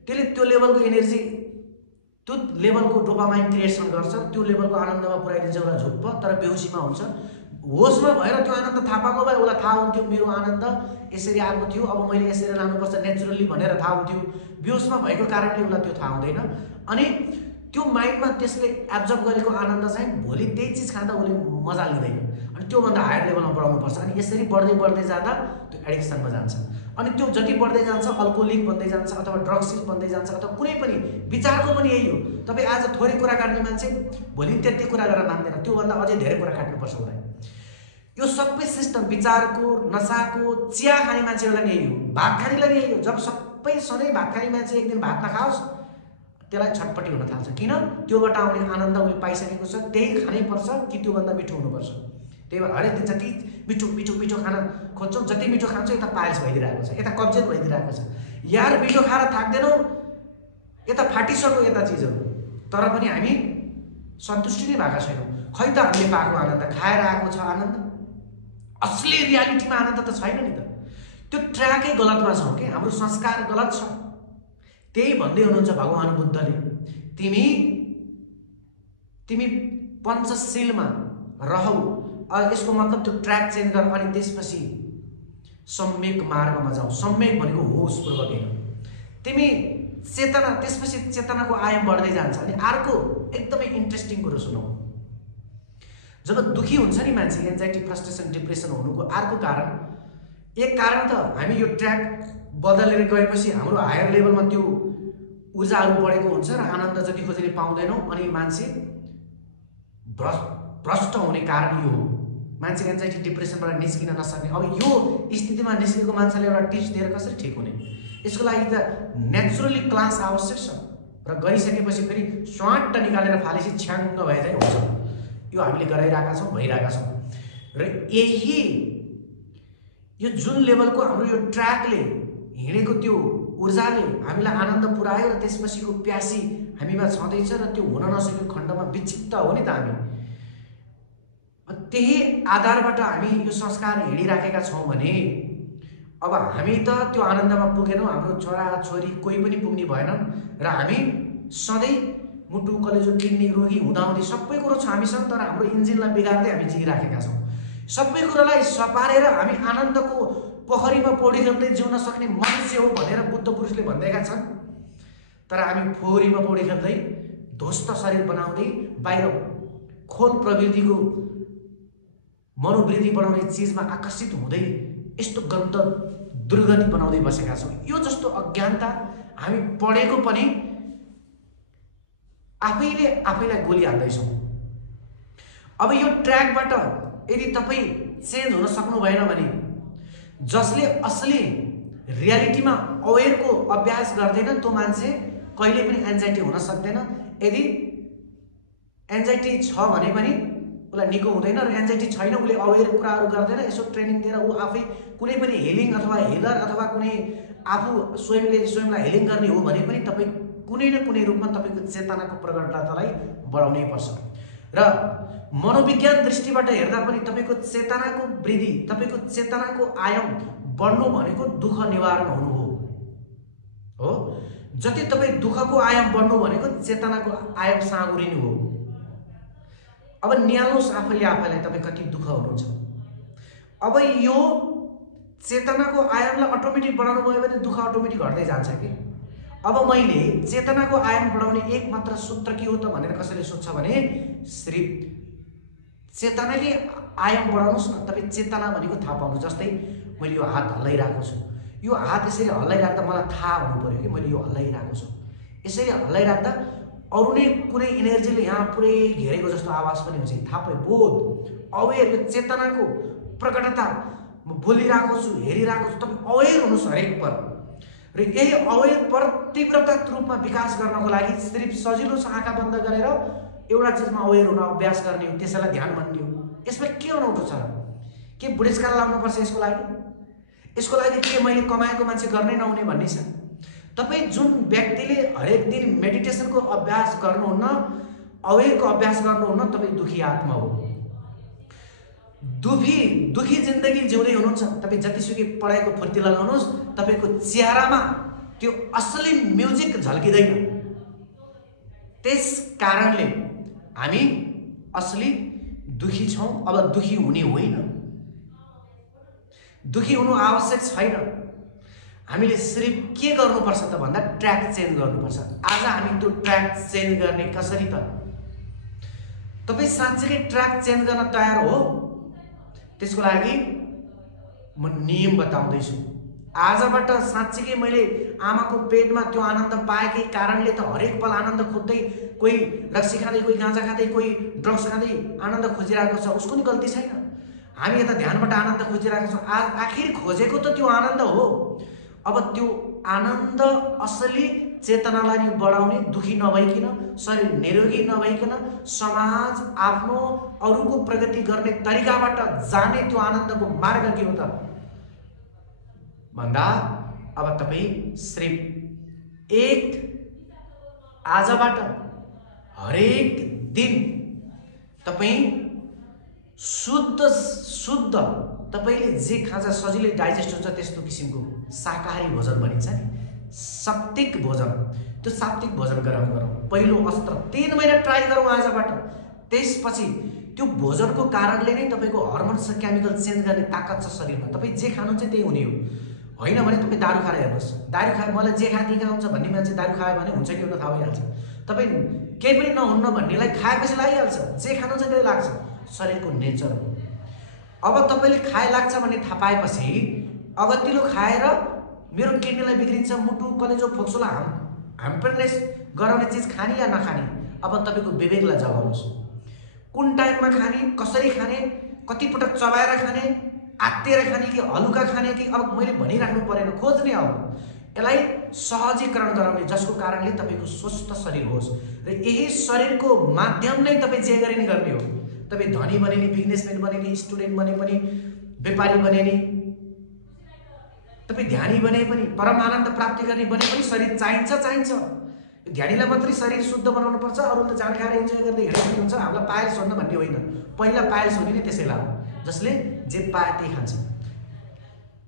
त्यसले त्यो लेभलको एनर्जी, त्यो लेभलको डोपामाइन क्रिएसन गर्छ, त्यो लेभलको आनन्दमा पुर्याइदिन्छ उसलाई झुप्प। तर बेहोसीमा हुन्छ, होसमा भएर त्यो आनन्द थाहा पाएको भए उसलाई थाहा हुन्थ्यो मेरो आनन्द यसरी आएको थियो, अब मैले यसरी लानुपर्छ नेचुरली भनेर थाहा हुन्थ्यो। बेहोसमा भएको कारणले उसलाई त्यो थाहा हुँदैन। अनि त्यो माइन्डमा त्यसले एब्जर्भ गरेको आनन्द चाहिँ भोलि त्यही चिज खाँदा उसले मजा लिँदैन। अनि त्योभन्दा हायर लेभलमा बढाउनुपर्छ। अनि यसरी बढ्दै जाँदा त्यो एडिक्सनमा जान्छ। अनि त्यो जति बढ्दै जान्छ अल्कोहोलिक बन्दै जान्छ, अथवा ड्रग्सिस बन्दै जान्छ, अथवा कुनै पनि विचारको पनि यही हो। तपाईँ आज थोरै कुरा गर्ने मान्छे भोलि त्यति कुरा गरेर मान्दैन, त्योभन्दा अझै धेरै कुरा काट्नुपर्छ उसलाई। यो सबै सिस्टम विचारको, नसाको, चिया खाने मान्छेहरूलाई यही हो, भात खानेलाई यही हो। जब सबै सधैँ भात खाने मान्छे एक दिन भात नखाओस् त्यसलाई छटपट्टि हुन थाल्छ। किन? त्योबाट आउने आनन्द उसले पाइसकेको छ, त्यही खानै पर्छ कि त्योभन्दा मिठो हुनुपर्छ। त्यही भएर हरेक दिन जति मिठो खान खोज्छौँ, जति मिठो खान्छौँ यता पायल्स भइदिरहेको छ, यता कब्जियत भइदिरहेको छ। यार मिठो खाएर थाक्दैनौँ, यता फाटिसक्यो यता चिजहरू, तर पनि हामी सन्तुष्टि नै भएका छैनौँ। खै त हामीले पाएको आनन्द, खाएर आएको छ आनन्द, असली रियालिटीमा आनन्द त छैन नि त। त्यो ट्र्याकै गलतमा छौँ कि हाम्रो संस्कार गलत छ। त्यही भन्दै हुनुहुन्छ भगवान बुद्धले, तिमी पञ्चशीलमा रहौ। यसको मतलब त्यो ट्र्याक चेन्ज गर, अनि त्यसपछि सम्यक मार्गमा जाऊ। सम्यक भनेको होसपूर्वक होइन। तिमी चेतना, त्यसपछि चेतनाको आयाम बढ्दै जान्छ। अनि अर्को एकदमै इन्ट्रेस्टिङ कुरो सुनौ, जब दुखी हुन्छ नि मान्छे, एन्जाइटी, फ्रस्ट्रेसन, डिप्रेसन हुनुको अर्को कारण, एक कारण त हामी यो ट्र्याक बदलेर गएपछि हाम्रो हायर लेभलमा त्यो ऊर्जाहरू बढेको हुन्छ र आनन्द जति खोजेर पाउँदैनौँ। अनि मान्छे भ्रष्ट हुने कारण यो हो, मान्छे एन्जाइटी डिप्रेसनबाट निस्किन नसक्ने। अब यो स्थितिमा निस्केको मान्छेले एउटा टिप्स दिएर कसरी ठिक हुने, यसको लागि त नेचुरली क्लास आवश्यक छ। र गरिसकेपछि फेरि स्वाट निकालेर फालेपछि छ्याङ्ग भए चाहिँ हुन्छ। यो हामीले गराइरहेका छौँ, भइरहेका छौँ। र यो जुन लेभलको हाम्रो यो ट्र्याकले हिँडेको त्यो ऊर्जाले हामीलाई आनन्द पुर्यायो र त्यसपछिको प्यासी हामीमा छँदैछ र त्यो हुन नसकेको खण्डमा विक्षिप्त हो नि त हामी। त्यही आधारबाट हामी यो संस्कार हिँडिराखेका छौँ भने अब हामी त त्यो आनन्दमा पुगेनौँ, हाम्रो छोरा छोरी कोही पनि पुग्ने भएनन् र हामी सधैँ मुटु कलेजो किडनी रोगी हुँदाहुँदै सबै कुरो छ हामीसँग, तर हाम्रो इन्जिनलाई बिगार्दै हामी जिइराखेका छौँ। सबै कुरोलाई सपारेर हामी आनन्दको पोखरीमा पौडी खेल्दै जिउन सक्ने मनुष्य हो भनेर बुद्ध पुरुषले भन्दैका छन्, तर हामी फोहोरीमा पौडी खेल्दै ध्वस्त शरीर बनाउँदै बाहिर खोल प्रवृत्तिको मनोवृद्धि बढाउने चिजमा आकर्षित हुँदै यस्तो गन्ध दुर्गति बनाउँदै बसेका छौँ। यो जस्तो अज्ञानता हामी पढेको पनि आफैले आफैलाई गोली हाल्दैछौँ। अब यो ट्र्याकबाट यदि तपाईँ चेन्ज हुन सक्नु भएन भने, जसले असली रियालिटीमा अवेरको अभ्यास गर्दैन त्यो मान्छे कहिले पनि एन्जाइटी हुन सक्दैन। यदि एन्जाइटी छ भने पनि उसलाई निको हुँदैन, र एन्जाइटी छैन उसले अवेर कुराहरू गर्दैन, यसो ट्रेनिङ दिएर ऊ आफै कुनै पनि हिलिङ अथवा हिलर अथवा कुनै आफू स्वयंलाई हिलिङ गर्ने हो भने पनि तपाईँ कुनै न कुनै रूपमा तपाईँको चेतनाको प्रगटतालाई बढाउनै पर्छ। र मनोविज्ञान दृष्टिबाट हेर्दा पनि तपाईँको चेतनाको वृद्धि, तपाईँको चेतनाको आयाम बढ्नु भनेको दुःख निवारण हुनु हो। जति तपाईँ दुःखको आयाम बढ्नु भनेको चेतनाको आयाम साँगुरिनु हो। अब निहाल्नुहोस् आफैले आफैलाई तपाईँ कति दुःख हुनुहुन्छ। अब यो चेतनाको आयामलाई अटोमेटिक बढाउनु भयो भने दुःख अटोमेटिक घट्दै जान्छ कि। अब मैले चेतनाको आयाम बढाउने एक मात्र सूत्र के हो त भनेर कसैले सोध्छ भने, सिर्फ चेतनाले आयाम बढाउनुहोस् न, तपाईँ चेतना भनेको थाहा पाउनु। जस्तै मैले यो हात हल्लाइरहेको छु, यो हात यसरी हल्लाइराख्दा मलाई थाहा हुनु पर्यो कि मैले यो हल्लाइरहेको छु। यसरी हल्लाइराख्दा अरू नै कुनै इनर्जीले यहाँ पुरै घेरेको जस्तो आवाज पनि हुन्छ, थाहा पायो। बोध अवेर, यो चेतनाको प्रकटता, म बोलिरहेको छु, हेरिरहेको छु, तपाईँ अवेर हुनुहोस् हरेक पल। र यही अवेर पर तीव्रता रूपमा विकास गर्नको लागि सिर्फ सजिलो छ आँखा बन्द गरेर एउटा चिजमा अवेर हुन अभ्यास गर्ने हो, त्यसैलाई ध्यान भन्ने हो। यसमा के अनौठो छ? के बुढेसकाल लाउनुपर्छ यसको लागि? यसको लागि के मैले कमाएको मान्छे गर्नै नहुने भन्ने छ? तपाईँ जुन व्यक्तिले हरेक दिन मेडिटेसनको अभ्यास गर्नुहुन्न, अवेरको अभ्यास गर्नुहुन्न, तपाईँ दुखी आत्मा हो। दुखी जिन्दगी जिउँदै हुनुहुन्छ। तपाईँ जतिसुकै पढाइको फुर्ती लगाउनुहोस्, तपाईँको चेहरामा त्यो असली म्युजिक झल्किँदैन। त्यस कारणले हामी असली दुखी छौँ। अब दुखी हुने होइन, दुखी हुनु आवश्यक छैन। हामीले सिर्फ के गर्नुपर्छ त भन्दा ट्र्याक चेन्ज गर्नुपर्छ। आज हामी त्यो ट्र्याक चेन्ज गर्ने कसरी त? तपाईँ साँच्चै ट्र्याक चेन्ज गर्न तयार हो? त्यसको लागि म नियम बताउँदैछु। आजबाट साँच्चै मैले आमाको पेटमा त्यो आनन्द पाएकै कारणले त हरेक पल आनन्द खोज्दै, कोही रक्सी खाँदै, कोही गाँजा खाँदै, कोही ड्रग्स खाँदै आनन्द खोजिरहेको छ, उसको नि गल्ती छैन। हामी यता ध्यानबाट आनन्द खोजिरहेको छौँ, आखिर खोजेको त त्यो आनन्द हो। अब त्यो आनन्द असली चेतनालाई नि बढाउने, दुखी नभइकन, शरीर निरोगी नभइकन, समाज आफ्नो अरूको प्रगति गर्ने तरिकाबाट जाने त्यो आनन्दको मार्ग के हो त भन्दा, अब तपाईँ सिर्फ आजबाट हरेक दिन तपाईँ शुद्ध तपाईँले जे खाजा सजिलै डाइजेस्ट हुन्छ त्यस्तो किसिमको शाकाहारी भोजन भनिन्छ नि, सात्विक भोजन, त्यो सात्विक भोजन ग्रहण गरौँ। पहिलो अस्त्र 3 महिना ट्राई गरौँ आजबाट। त्यसपछि त्यो भोजनको कारणले नै तपाईँको हर्मोन्स र केमिकल चेन्ज गर्ने ताकत छ शरीरमा। तपाईँ जे खानुहुन्छ त्यही हुने हो। होइन भने तपाईँ दारू खाएर हेर्नुहोस्, दारू खाए मलाई जे खाँदै हुन्छ भन्ने मान्छे दारू खायो भने हुन्छ कि हुन थाहा भइहाल्छ। तपाईँ केही पनि नहुन्न भन्नेलाई खाएपछि लागिहाल्छ, जे खानुहुन्छ त्यही लाग्छ, शरीरको नेचर हो। अब तपाईँले खाए लाग्छ भन्ने थाहा पाएपछि अगतिलो खाएर मेरो किडनीलाई बिग्रिन्छ, मुटु कलेजो फोक्सोला ह्याम्परनेस गराउने चिज खाने या नखाने, अब तपाईँको विवेकलाई जगाउनुहोस्। कुन टाइममा खाने, कसरी खाने, कति पटक चबाएर खाने, आत्तिएर खाने कि हलुका खाने कि, अब मैले भनिराख्नु परेन, खोज्ने। अब यसलाई सहजीकरण गराउने, जसको कारणले तपाईँको स्वस्थ शरीर होस्। र यही शरीरको माध्यम नै तपाईँ जे गरे नि गर्ने हो। तपाईँ धनी बने नि, बिजनेसम्यान बने नि, स्टुडेन्ट बने पनि, व्यापारी बने नि, तपाईँ ध्यानी बने पनि, परम आनन्द प्राप्ति गर्ने बने पनि शरीर चाहिन्छ। ध्यानीलाई मात्रै शरीर शुद्ध बनाउनु पर्छ, अरूले त जाँड खाएर इन्जोय गर्दै हिँडेको हुन्छ, हामीलाई पायल छोड्न भन्ने होइन। पहिला पायल छोड्ने नै त्यसैलाई हो, जसले जे पाए त्यही खान्छ,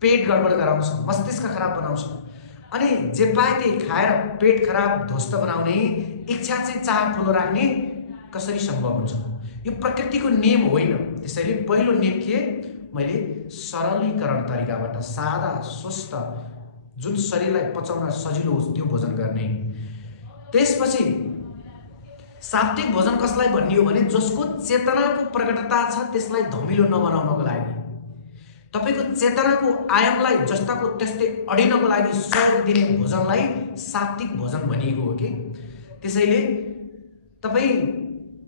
पेट गडबड गराउँछ, मस्तिष्क खराब बनाउँछ। अनि जे पाए त्यही खाएर पेट खराब ध्वस्त बनाउने, इच्छा चाहिँ चाह ठुलो राख्ने कसरी सम्भव हुन्छ? यो प्रकृतिको नियम होइन। त्यसैले पहिलो नियम के, मैले सरलीकरण तरिकाबाट सादा स्वस्थ जुन शरीरलाई पचाउन सजिलो होस् त्यो भोजन गर्ने। त्यसपछि सात्विक भोजन कसलाई भन्ने हो भने जसको चेतनाको प्रकटता छ त्यसलाई धमिलो नबनाउनको लागि, तपाईको चेतनाको आयामलाई जस्ताको त्यस्तै अडिनको लागि सहयोग दिने भोजनलाई सात्विक भोजन भनिएको हो कि। त्यसैले तपाईँ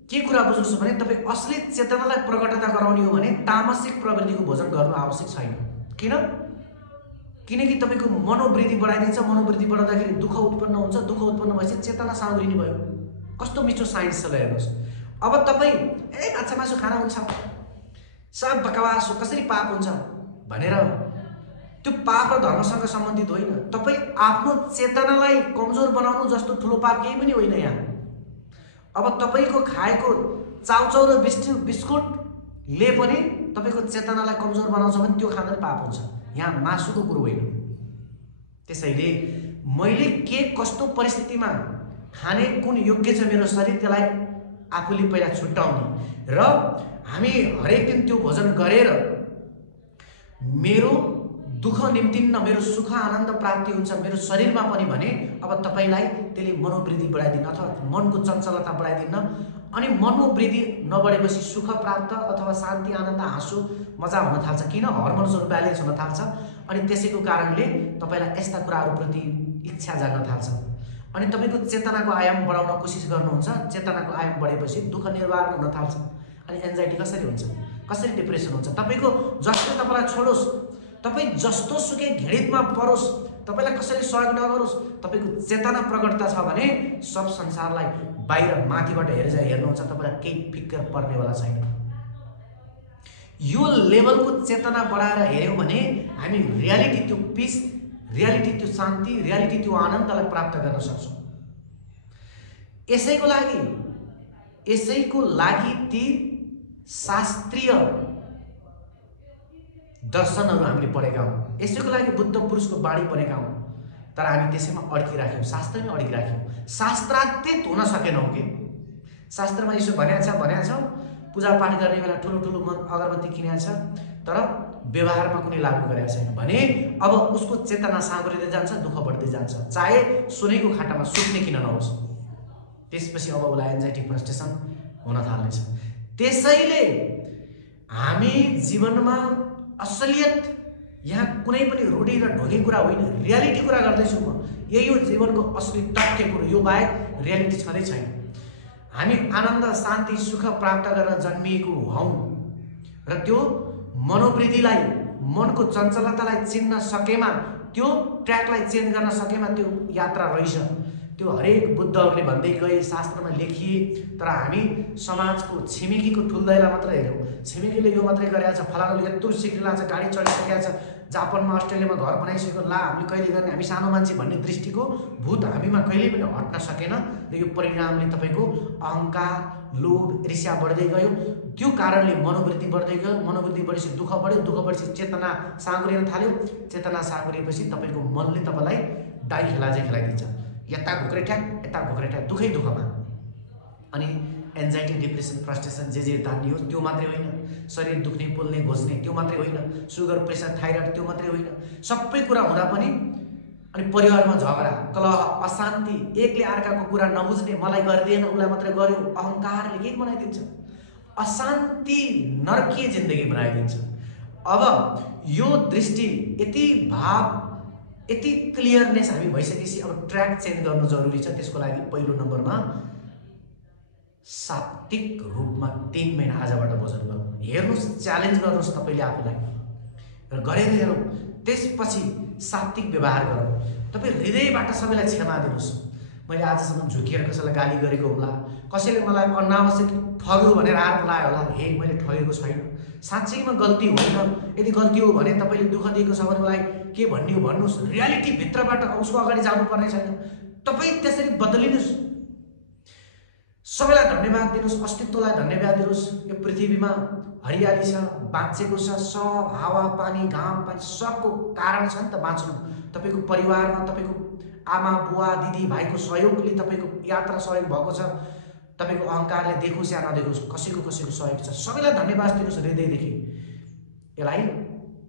के कुरा बुझ्नुहोस् भने तपाईँ असली चेतनालाई प्रकटता गराउने हो भने तामसिक प्रवृत्तिको भोजन गर्नु आवश्यक छैन। किनकि तपाईँको मनोवृद्धि बढाइदिन्छ, मनोवृद्धि बढाउँदाखेरि दुःख उत्पन्न हुन्छ, दुःख उत्पन्न भएपछि चेतना सामग्री भयो। कस्तो मिठो साइन्स छ, हेर्नुहोस्। अब तपाईँ माछा मासु खाना हुन्छ, सब बकवास हो, कसरी पाप हुन्छ भनेर, त्यो पाप र धर्मसँग सम्बन्धित होइन। तपाईँ आफ्नो चेतनालाई कमजोर बनाउनु जस्तो ठुलो पाप केही पनि होइन यहाँ। अब तपाईँको खाएको चाउचाउ र बिस्कुटले पनि तपाईँको चेतनालाई कमजोर बनाउँछ भने त्यो खाँदा पाप हुन्छ, यहाँ मासुको कुरो होइन। त्यसैले मैले के कस्तो परिस्थितिमा खाने, कुन योग्य छ मेरो शरीर, त्यसलाई आफूले पहिला छुट्याउने र हामी हरेक दिन त्यो भोजन गरेर मेरो दुःख निम्तिन्न, मेरो सुख आनन्द प्राप्ति हुन्छ मेरो शरीरमा पनि भने अब तपाईँलाई त्यसले मनोवृद्धि बढाइदिन्न अथवा मनको चञ्चलता बढाइदिन्न। अनि मनोवृद्धि नबढेपछि सुख प्राप्त अथवा शान्ति आनन्द हाँसो मजा हुन थाल्छ, किन हर्मोन्सहरू ब्यालेन्स हुन थाल्छ। अनि त्यसैको कारणले तपाईँलाई यस्ता कुराहरूप्रति इच्छा जाग्न थाल्छ। अनि तपाईँको चेतनाको आयाम बढाउन कोसिस गर्नुहुन्छ, चेतनाको आयाम बढेपछि दुःख निर्वाह हुन थाल्छ। अनि एन्जाइटी कसरी हुन्छ, कसरी डिप्रेसन हुन्छ, तपाईँको जसले तपाईँलाई छोडोस्, तपाईँ जस्तो सुकै घृणितमा परोस्, तपाईँलाई कसरी सहयोग नगरोस्, तपाईँको चेतना प्रकटता छ भने सब संसारलाई बाहिर माथिबाट हेर्नुहुन्छ, तपाईँलाई केही फिक्र पर्नेवाला छैन। यो लेभलको चेतना बढाएर हेऱ्यौँ भने हामी रियालिटी त्यो पिस, रियालिटी त्यो शान्ति, रियालिटी त्यो आनन्दलाई प्राप्त गर्न सक्छौँ। यसैको लागि ती शास्त्रीय दर्शनहरू हामीले पढेका हौँ, यसैको लागि बुद्ध पुरुषको बाणी पढेका हौँ, तर हामी त्यसैमा अड्किराख्यौँ, शास्त्रमै अड्किराख्यौँ, शास्त्रातीत हुन सकेनौँ कि। शास्त्रमा यसो भनेको छ पूजापाठ गर्ने बेला ठुलो अगरबत्ती किनेको छ तर व्यवहारमा कुनै लागू गरेको छैन भने अब उसको चेतना साँघुरिँदै जान्छ, दुःख बढ्दै जान्छ, चाहे सुनेको खाटामा सुत्ने किन नहोस्। त्यसपछि अब उसलाई एन्जाइटी फ्रस्ट्रेसन हुन थाल्नेछ। त्यसैले हामी जीवनमा असलियत, यहाँ कुनै पनि रूढी र ढोगी कुरा होइन, रियालिटी कुरा गर्दैछु म। यही हो जीवनको असली तथ्य कुरो, यो बाहेक रियालिटी छँदै छैन। हामी आनन्द शान्ति सुख प्राप्त गरेर जन्मिएको हौँ र त्यो मनोवृत्तिलाई, मनको चञ्चलतालाई चिन्न सकेमा, त्यो ट्र्याकलाई चेन्ज गर्न सकेमा त्यो यात्रा रहेछ। त्यो हरेक बुद्धहरूले भन्दै गए, शास्त्रमा लेखिए, तर हामी समाजको छिमेकीको ठुल्दैलाई मात्र हेऱ्यौँ। छिमेकीले यो मात्रै गरेको छ, फलानाले यत्रो सिक्रिला छ, गाडी चढिसकेको छ, जापानमा अस्ट्रेलियामा घर बनाइसकेको, ला हामीले कहिले गर्ने, हामी सानो मान्छे भन्ने दृष्टिको भूत हामीमा कहिले पनि हट्न सकेन। र यो परिणामले तपाईँको अहङ्कार, लोभ, ईर्ष्या बढ्दै गयो। त्यो कारणले मनोवृत्ति बढ्दै गयो, मनोवृत्ति बढेपछि दुःख बढ्यो, दुःख बढेपछि चेतना साँघुरिन थाल्यो, चेतना साँघुरिएपछि तपाईँको मनले तपाईँलाई डाइ खेलाजै खेलाइदिन्छ, यता घुक्रे ठ्याक यता घुक्रे ठ्याक, दुःखै दुःखमा। अनि एन्जाइटी डिप्रेसन फ्रस्ट्रेसन जे तान्ने हो त्यो मात्रै होइन, शरीर दुख्ने पोल्ने घोच्ने त्यो मात्रै होइन, सुगर प्रेसर थाइरोइड त्यो मात्रै होइन, सबै कुरा हुँदा पनि अनि परिवारमा झगडा कलह अशान्ति, एकले अर्काको कुरा नबुझ्ने, मलाई गरिदिएन उसलाई मात्रै गर्यो, अहङ्कारले के बनाइदिन्छ, अशान्ति नर्कीय जिन्दगी बनाइदिन्छ। अब यो दृष्टि यति भाव यति क्लियरनेस हामी भइसकेपछि अब ट्र्याक चेन्ज गर्नु जरुरी छ। त्यसको लागि पहिलो नम्बरमा सात्विक रूपमा 3 महिना आजबाट भोजन गर्नु, हेर्नुहोस्, च्यालेन्ज गर्नुहोस् तपाईँले आफूलाई र गरेर हेरौँ। त्यसपछि सात्विक व्यवहार गरौँ, तपाईँ हृदयबाट सबैलाई क्षमा दिनुहोस्। मैले आजसम्म झुकिएर कसैलाई गाली गरेको होला, कसैले मलाई अनावश्यक ठग्यो भनेर आरोप लगायो होला, हे मैले ठगेको छैन, साँच्चैमा गल्ती होइन। यदि गल्ती हो भने तपाईँले दुःख दिएको छ भने मलाई के भन्ने हो भन्नुहोस्। रियालिटी भित्रबाट उसको अगाडि जानुपर्ने छैन। तपाईँ त्यसरी बदलिनुहोस्। सबैलाई धन्यवाद दिनुहोस्, अस्तित्वलाई धन्यवाद दिनुहोस्। यो पृथ्वीमा हरियाली छ, बाँचेको छ, सब हावा पानी घाम पानी सबको कारण छ नि त बाँच्नु। तपाईँको परिवारमा तपाईँको आमा बुवा दिदी भाइको सहयोगले तपाईँको यात्रा सहयोग भएको छ। तपाईँको अहङ्कारले देखोस् या नदेखोस् कसैको कसैको सहयोग छ। सबैलाई धन्यवाद दिनुहोस् हृदयदेखि। यसलाई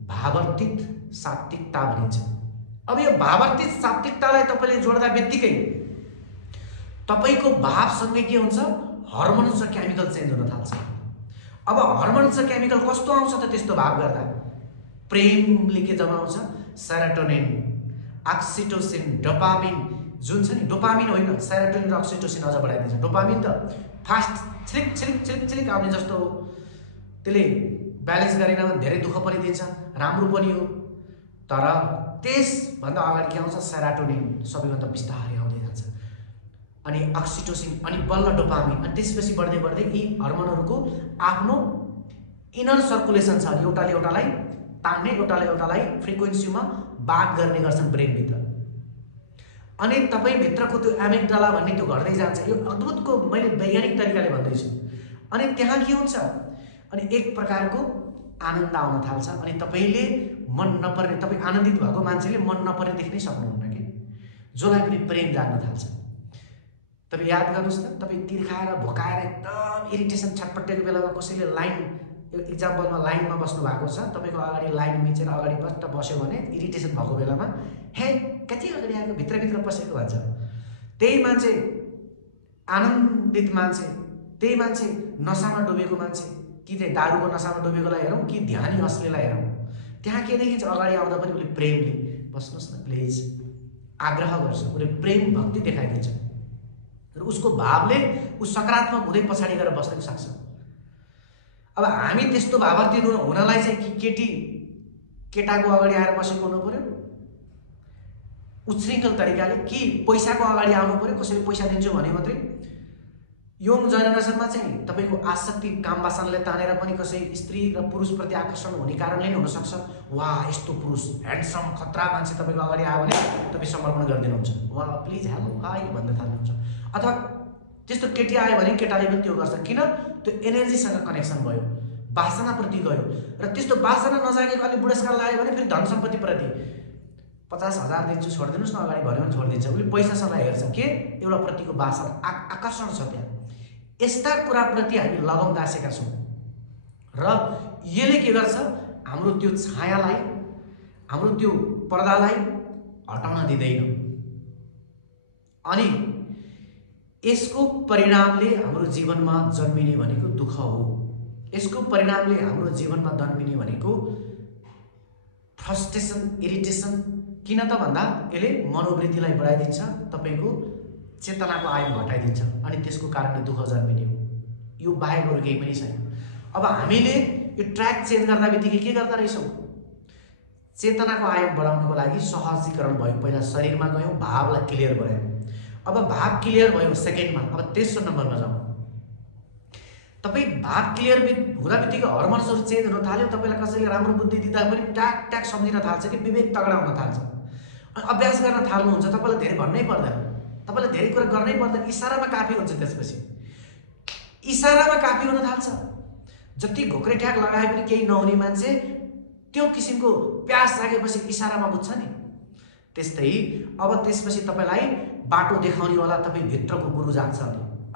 भावार्थित सात्विकता भनिन्छ। अब यो भावार्थित सात्विकतालाई तपाईँले जोड्दा बित्तिकै तपाईँको भावसँगै के हुन्छ, हर्मोन्स र केमिकल चेन्ज हुन थाल्छ। अब हर्मोन्स र केमिकल कस्तो आउँछ त त्यस्तो भाव गर्दा? प्रेमले के जमाउँछ? सेरोटोनिन, ऑक्सिटोसिन, डोपामिन जुन छ नि, डोपामिन होइन सेरोटोनिन र ऑक्सिटोसिन अझ बढाइदिन्छ। डोपामिन त फास्ट छिलिक छिलिक छिलिक छिलिक आउने जस्तो हो, त्यसले ब्यालेन्स गरेन भने धेरै दुःख पनि दिन्छ, राम्रो पनि हो। तर त्यसभन्दा अगाडि के आउँछ? सेरोटोनिन सबैभन्दा बिस्तारै आउँदै जान्छ, अनि ऑक्सिटोसिन, अनि बल्ल डोपामिन, अनि त्यसपछि बढ्दै बढ्दै यी हर्मोनहरूको आफ्नो इनर सर्कुलेसन छ। एउटाले एउटालाई तान्ने, एउटाले एउटालाई फ्रिक्वेन्सीमा बात गर्ने गर्छन् ब्रेनभित्र। अनि तपाईँभित्रको त्यो एमिग्डाला भन्ने त्यो घट्दै जान्छ। यो अद्भुतको मैले वैज्ञानिक तरिकाले भन्दैछु। अनि त्यहाँ के हुन्छ, अनि एक प्रकारको आनन्द आउन थाल्छ। अनि तपाईँले मन नपर्ने, तपाईँ आनन्दित भएको मान्छेले मन नपर्ने देख्नै सक्नुहुन्न कि जसलाई पनि प्रेम जान्न थाल्छ। तपाईँ याद गर्नुहोस् त, तपाईँ तिर्खाएर भोकाएर एकदम इरिटेसन छटपटेको बेलामा कसैले लाइन, इक्जाम्पलमा लाइनमा बस्नु भएको छ, तपाईँको अगाडि लाइन मिचेर अगाडि बस्छ बस्यो भने इरिटेसन भएको बेलामा हे कति अगाडि आएको भित्रभित्र पसेको भन्छ। त्यही मान्छे आनन्दित मान्छे, त्यही मान्छे नसामा डुबेको मान्छे, कि चाहिँ दारूको नसामा डुबेकोलाई हेरौँ कि ध्यानी असलीलाई हेरौँ, त्यहाँ के देखिन्छ? अगाडि आउँदा पनि उसले प्रेमले बस्नुहोस् न प्लिज आग्रह गर्छ, उसले प्रेम भक्ति देखाइदिन्छ र उसको भावले ऊ सकारात्मक हुँदै पछाडि गएर बस्न सक्छ। अब हामी त्यस्तो भावार्थी हुनलाई चाहिँ कि केटी केटाको अगाडि आएर बसेको हुनु पर्यो उच्छृङ्खल तरिकाले, कि पैसाको अगाडि आउनु पर्यो, कसैले पैसा दिन्छु भने मात्रै? यङ जेनेरेसनमा चाहिँ तपाईँको आसक्ति कामवासनाले तानेर पनि कसै स्त्री र पुरुषप्रति आकर्षण हुने कारणले नै हुनसक्छ। वा यस्तो पुरुष ह्यान्डसम खतरा मान्छे तपाईँको अगाडि आयो भने तपाईँ समर्पण गरिदिनुहुन्छ, वा प्लिज हेलो हाई भन्न थाल्नुहुन्छ। अथवा त्यस्तो केटी आयो भने केटाले पनि त्यो गर्छ। किन? त्यो एनर्जीसँग कनेक्सन भयो, वासनाप्रति गयो। र त्यस्तो वासना नजागेको अलि बुढेसकाल लाग्यो भने फेरि धन सम्पत्तिप्रति 50,000 दिन्छु छोडिदिनुहोस् न अगाडि भन्यो भने छोडिदिन्छ। उसले पैसासँग हेर्छ के? एउटा प्रतिको वासना आकर्षण छ त्यहाँ। यस्ता कुराप्रति हामी लगाउँदासेका छौँ र यसले के गर्छ? हाम्रो त्यो छायालाई, हाम्रो त्यो पर्दालाई हटाउन दिँदैन। अनि यसको परिणामले हाम्रो जीवनमा जन्मिने भनेको दुःख हो। यसको परिणामले हाम्रो जीवनमा जन्मिने भनेको फ्रस्ट्रेसन, इरिटेसन। किन त भन्दा यसले मनोवृत्तिलाई बढाइदिन्छ, तपाईँको चेतनाको आयाम घटाइदिन्छ, अनि त्यसको कारणले दुःख जन्मिने हो। यो बाहेक अरू केही पनि छैन। अब हामीले यो ट्र्याक चेन्ज गर्दा बित्तिकै के गर्दा रहेछौँ? चेतनाको आयाम बढाउनको लागि सहजीकरण भयो। पहिला शरीरमा गयौँ, भावलाई क्लियर बनायौँ। अब भाव क्लियर भयो सेकेन्डमा। अब तेस्रो नम्बरमा जाउँ। तपाईँ भाव क्लियर हुँदा बित्तिकै हर्मोन्सहरू चेन्ज हुन थाल्यो। तपाईँलाई कसैले राम्रो बुद्धि दिँदा पनि ट्याक ट्याक सम्झिन थाल्छ कि विवेक तगडा हुन थाल्छ। अनि अभ्यास गर्न थाल्नुहुन्छ, तपाईँलाई धेरै भन्नै पर्दैन, तपाईँलाई धेरै कुरा गर्नै पर्दैन, इसारामा काफी हुन्छ। त्यसपछि इसारामा काफी हुन थाल्छ। जति घोक्रे ठ्याक लगाए पनि केही नहुने मान्छे त्यो किसिमको प्यास जागेपछि इसारामा बुझ्छ नि। त्यस्तै अब त्यसपछि तपाईँलाई बाटो देखाउनेवाला तपाईँ भित्रको गुरु जान्छ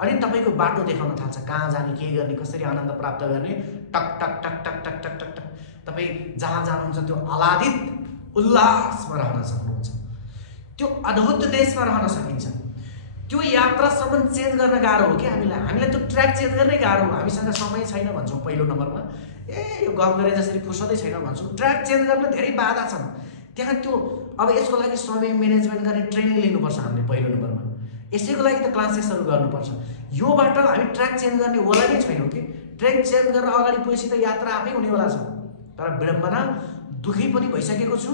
अनि तपाईँको बाटो देखाउन थाल्छ, कहाँ जाने, के गर्ने, कसरी आनन्द प्राप्त गर्ने। टक टक टक टक टक टक टक टक तपाईँ जहाँ जानुहुन्छ त्यो आह्लादित उल्लासमा रहन सक्नुहुन्छ, त्यो अद्भुतनेसमा रहन सकिन्छ। त्यो यात्रासम्म चेन्ज गर्न गाह्रो हो कि हामीलाई त्यो ट्र्याक चेन्ज गर्नै गाह्रो हो। हामीसँग समय छैन भन्छौँ पहिलो नम्बरमा, यो गफ गरे जसरी फुर्सदै छैन भन्छौँ। ट्र्याक चेन्ज गर्न धेरै बाधा छन् त्यहाँ। त्यो अब यसको लागि समय म्यानेजमेन्ट गर्ने ट्रेनिङ लिनुपर्छ हामीले पहिलो नम्बरमा। यसैको लागि त क्लासेसहरू गर्नुपर्छ। योबाट हामी ट्र्याक चेन्ज गर्ने वाला नै छैनौँ कि। ट्र्याक चेन्ज गरेर अगाडि गएपछि त यात्रा आफै हुनेवाला छ। तर विडम्बना दुःखी पनि भइसकेको छु,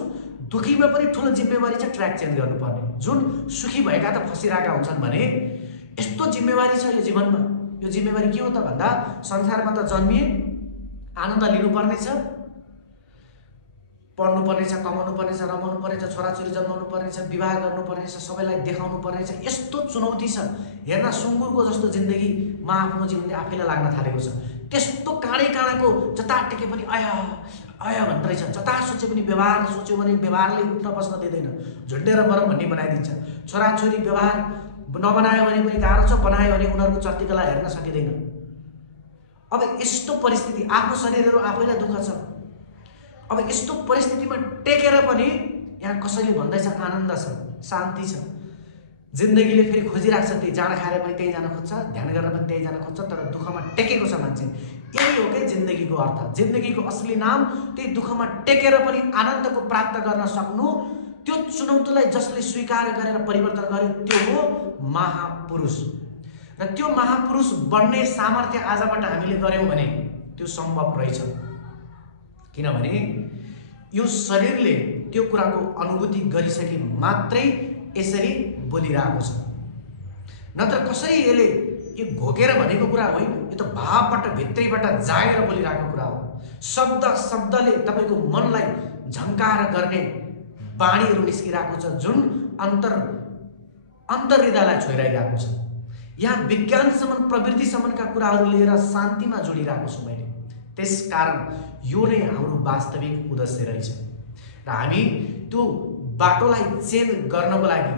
दुःखीमा पनि ठुलो जिम्मेवारी छ ट्र्याक चेन्ज गर्नुपर्ने। जुन सुखी भएका त फसिरहेका हुन्छन् भने यस्तो जिम्मेवारी छ यो जीवनमा। यो जिम्मेवारी के हो त भन्दा संसारमा त जन्मिए, आनन्द लिनुपर्नेछ, पढ्नुपर्नेछ, कमाउनुपर्नेछ, रमाउनुपर्नेछ, छोराछोरी जन्माउनुपर्नेछ, विवाह गर्नुपर्नेछ, सबैलाई देखाउनु पर्नेछ। यस्तो चुनौती छ। हेर्न सुँगुरको जस्तो जिन्दगीमा आफ्नो जीवनले आफैलाई लाग्न थालेको छ। त्यस्तो काँडै काँडाको जता टेके पनि आया आया भन्दो रहेछ। जता सोचे पनि व्यवहार सोच्यो भने व्यवहारले उठ्न बस्न दिँदैन, झुन्डेर मरम भन्ने बनाइदिन्छ। छोराछोरी व्यवहार नबनायो भने पनि गाह्रो छ, बनायो भने उनीहरूको चर्तीकला हेर्न सकिँदैन। अब यस्तो परिस्थिति, आफ्नो शरीरहरू आफैलाई दुःख छ। अब यस्तो परिस्थितिमा टेकेर पनि यहाँ कसैले भन्दैछ आनन्द छ, शान्ति छ। जिन्दगीले फेरि खोजिरहेको छ, त्यही जान खाएर पनि त्यही जान खोज्छ, ध्यान गरेर पनि त्यही जान खोज्छ, तर दुःखमा टेकेको छ मान्छे। यही हो कि जिन्दगीको अर्थ। जिन्दगीको असली नाम त्यही दुःखमा टेकेर पनि आनन्दको प्राप्त गर्न सक्नु। त्यो चुनौतीलाई जसले स्वीकार गरेर परिवर्तन गर्यो त्यो हो महापुरुष। र त्यो महापुरुष बन्ने सामर्थ्य आजबाट हामीले गर्यौँ भने त्यो सम्भव रहेछ। किनभने यो शरीरले त्यो कुराको अनुभूति गरिसके मात्रै यसरी बोलिरहेको छ। नत्र कसरी यसले यो घोकेर भनेको कुरा होइन, यो त भावबाट भित्रैबाट जागेर बोलिरहेको कुरा हो। शब्दले तपाईँको मनलाई झङ्कार गर्ने बाणीहरू निस्किरहेको छ, जुन अन्तर्हृदयलाई छोइरहेको छ। यहाँ विज्ञानसम्म प्रवृत्तिसम्मका कुराहरू लिएर शान्तिमा जोडिरहेको छु मैले। त्यसकारण यो नै हाम्रो वास्तविक उद्देश्य रहेछ। र हामी त्यो बाटोलाई चेन्ज गर्नको लागि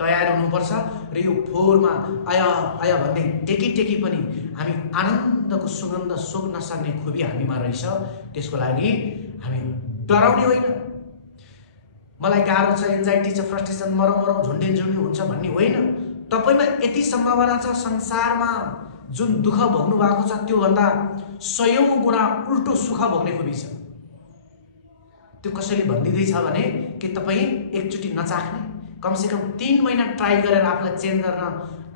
तयार हुनुपर्छ। र यो फोहोरमा आया आया भन्दै टेकी पनि हामी आनन्दको सुगन्ध सोक्न सक्ने खुबी हामीमा रहेछ। त्यसको लागि हामी डराउने होइन। मलाई गाह्रो छ, एन्जाइटी छ, फ्रस्ट्रेसन, मरौ झुन्डे हुन्छ भन्ने होइन। तपाईँमा यति सम्भावना छ संसारमा जुन दुःख भोग्नु भएको छ त्योभन्दा 100औं गुणा उल्टो सुख भोग्ने खुबी छ। त्यो कसैले भनिदिँदैछ भने कि तपाईँ एकचोटि नचाख्ने, कमसेकम 3 महिना ट्राई गरेर आफूलाई चेन्ज गर्न।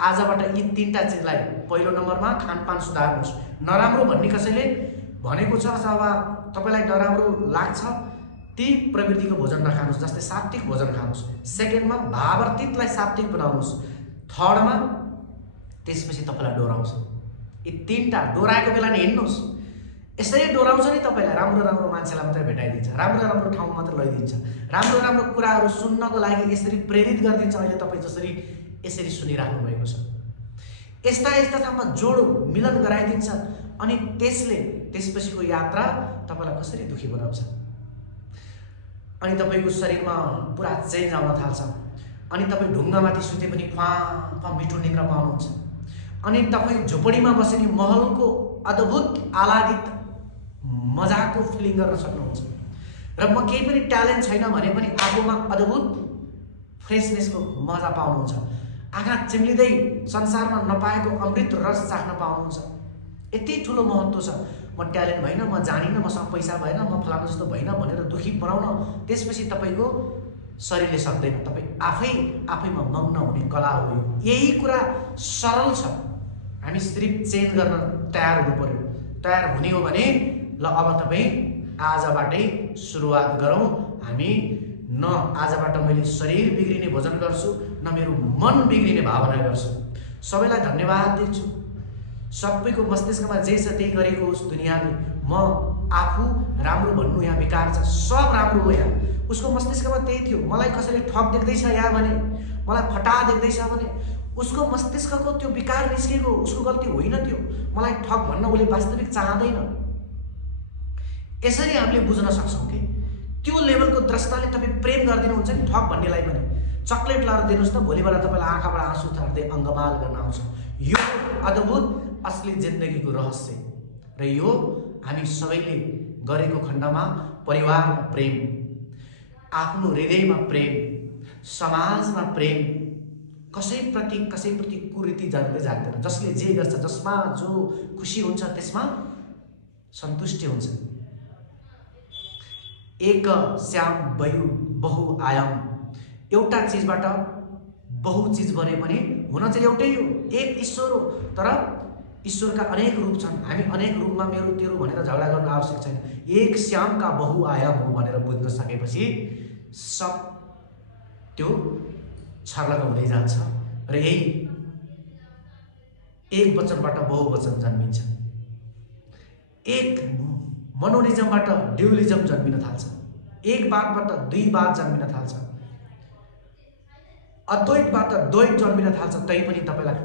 आजबाट यी 3टा चिजलाई पहिलो नम्बरमा खानपान सुधार्नुहोस्। नराम्रो भन्ने कसैले भनेको छ अथवा तपाईँलाई नराम्रो लाग्छ ती प्रवृत्तिको भोजन नखानुहोस्, जस्तै सात्विक भोजन खानुहोस्। सेकेन्डमा भावातीतलाई सात्विक बनाउनुहोस्। थर्डमा त्यसपछि तपाईँलाई डोराउँछ। यी 3टा डोराएको बेला नि हिँड्नुहोस्। यसरी डोराउँछ नि तपाईँलाई राम्रो मान्छेलाई मात्रै भेटाइदिन्छ, राम्रो ठाउँमा मात्र लैदिन्छ, राम्रो कुराहरू सुन्नको लागि यसरी प्रेरित गरिदिन्छ। अहिले तपाईँ जसरी यसरी सुनिराख्नु भएको छ, यस्ता ठाउँमा जोड मिलन गराइदिन्छ। अनि त्यसपछिको यात्रा तपाईँलाई कसरी दुखी बनाउँछ। अनि तपाईँको शरीरमा पुरा चेन्ज आउन थाल्छ। अनि तपाईँ ढुङ्गामाथि सुते पनि फा मिठो निद्रा पाउनुहुन्छ। अनि तपाईँ झोपडीमा बसेर महलको अद्भुत आह्लादित मजाको फिलिङ गर्न सक्नुहुन्छ। र म केही पनि ट्यालेन्ट छैन भने पनि आफूमा अद्भुत फ्रेसनेसको मजा पाउनुहुन्छ। आँखा चिम्लिँदै संसारमा नपाएको अमृत रस चाख्न पाउनुहुन्छ। यति ठुलो महत्त्व छ। म ट्यालेन्ट भएन, म जानिनँ, मसँग पैसा भएन, म फलानु जस्तो भएन भनेर दुखी बनाउन त्यसपछि तपाईँको शरीरले सक्दैन। तपाईँ आफैमा मग्न हुने कला हो। यही कुरा सरल छ। हामी सिर्फ चेन्ज गर्न तयार हुनु पर्यो। तयार हुने हो भने ल अब तपाईँ आजबाटै सुरुवात गरौँ। हामी न आजबाट मैले शरीर बिग्रिने भोजन गर्छु, न मेरो मन बिग्रिने भावना गर्छु। सबैलाई धन्यवाद दिन्छु। सबैको मस्तिष्कमा जे छ त्यही गरेको होस् दुनियाँले। म आफू राम्रो भन्नु यहाँ बेकार छ। सब राम्रो हो यहाँ। उसको मस्तिष्कमा त्यही थियो। मलाई कसैले ठग देख्दैछ यहाँ भने, मलाई फटा देख्दैछ भने उसको मस्तिष्कको त्यो विकार निस्केको, उसको गल्ती होइन त्यो। मलाई ठग भन्न उसले वास्तविक चाहँदैन। यसरी हामीले बुझ्न सक्छौँ कि त्यो लेभलको द्रष्टाले तपाईँ प्रेम गरिदिनुहुन्छ नि ठग भन्नेलाई पनि। चक्लेट लाएर दिनुहोस् त, भोलिबाट तपाईँलाई आँखाबाट आँसु झर्दै अङ्गमाल गर्न आउँछ। यो अद्भुत असली जिन्दगीको रहस्य। र यो हामी सबैले गरेको खण्डमा परिवारमा प्रेम, आफ्नो हृदयमा प्रेम, समाजमा प्रेम, कसैप्रति कुरीति जाग्दैन। जसले जे गर्छ, जसमा जो खुसी हुन्छ त्यसमा सन्तुष्टि हुन्छ। एक श्याम बहुआयाम। एउटा चिजबाट बहु चिज बने पनि हुन चाहिँ एउटै हो, एक ईश्वर हो। तर ईश्वरका अनेक रूप छन्। हामी अनेक रूपमा मेरो तेरो भनेर झगडा गर्न आवश्यक छैन। एक श्यामका बहुआयाम हो भनेर बुझ्न सकेपछि सब त्यो छर्लक हुँदै जान्छ। र यही एक वचनबाट बहुवचन जन्मिन्छ। एक मोनोलिजमबाट ड्युअलिजम जन्मिन थाल्छ, एक वादबाट दुई वाद जन्मिन थाल्छ, अद्वैतबाट द्वैत जन्मिन थाल्छ। तै पनि तपाईलाई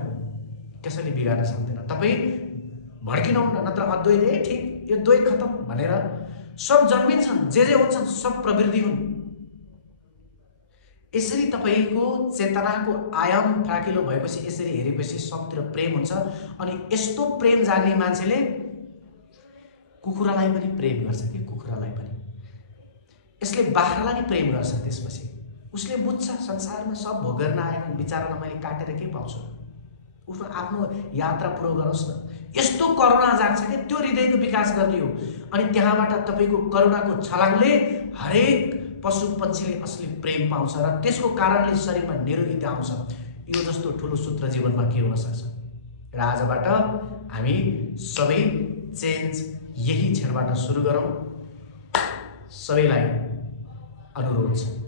कसैले बिगार्न सक्दैन। तपाई भड्किनुहुन्न, नत्र अद्वैत ठिक यो द्वैत खतम भनेर सब जन्मिन्छन्, जे हुन्छन् सब प्रवृत्ति हुन्। यसरी तपाईको चेतनाको आयाम फ्राकिलो भएपछि, यसरी हेरेपछि सबतिर प्रेम हुन्छ। अनि यस्तो प्रेम जाग्ने मान्छेले कुखुरालाई पनि प्रेम गर्छ के, कुखुरालाई पनि। यसले बाख्रालाई नि प्रेम गर्छ। त्यसपछि उसले बुझ्छ संसारमा सब भोग गर्न आएका बिचारालाई मैले काटेर के पाउँछु, उसको आफ्नो यात्रा पुरो गरोस् न। यस्तो करुणा जाग्छ कि त्यो हृदयको विकास गर्ने हो। अनि त्यहाँबाट तपाईको करुणाको छलाङले हरेक पशु पक्षीले असली प्रेम पाउँछ र त्यसको कारणले शरीरमा निरोगिता आउँछ। यो जस्तो ठुलो सूत्र जीवनमा के हुन सक्छ। र आजबाट हामी सबै चेन्ज यही क्षणबाट सुरु गरौँ। सबैलाई अनुरोध छ।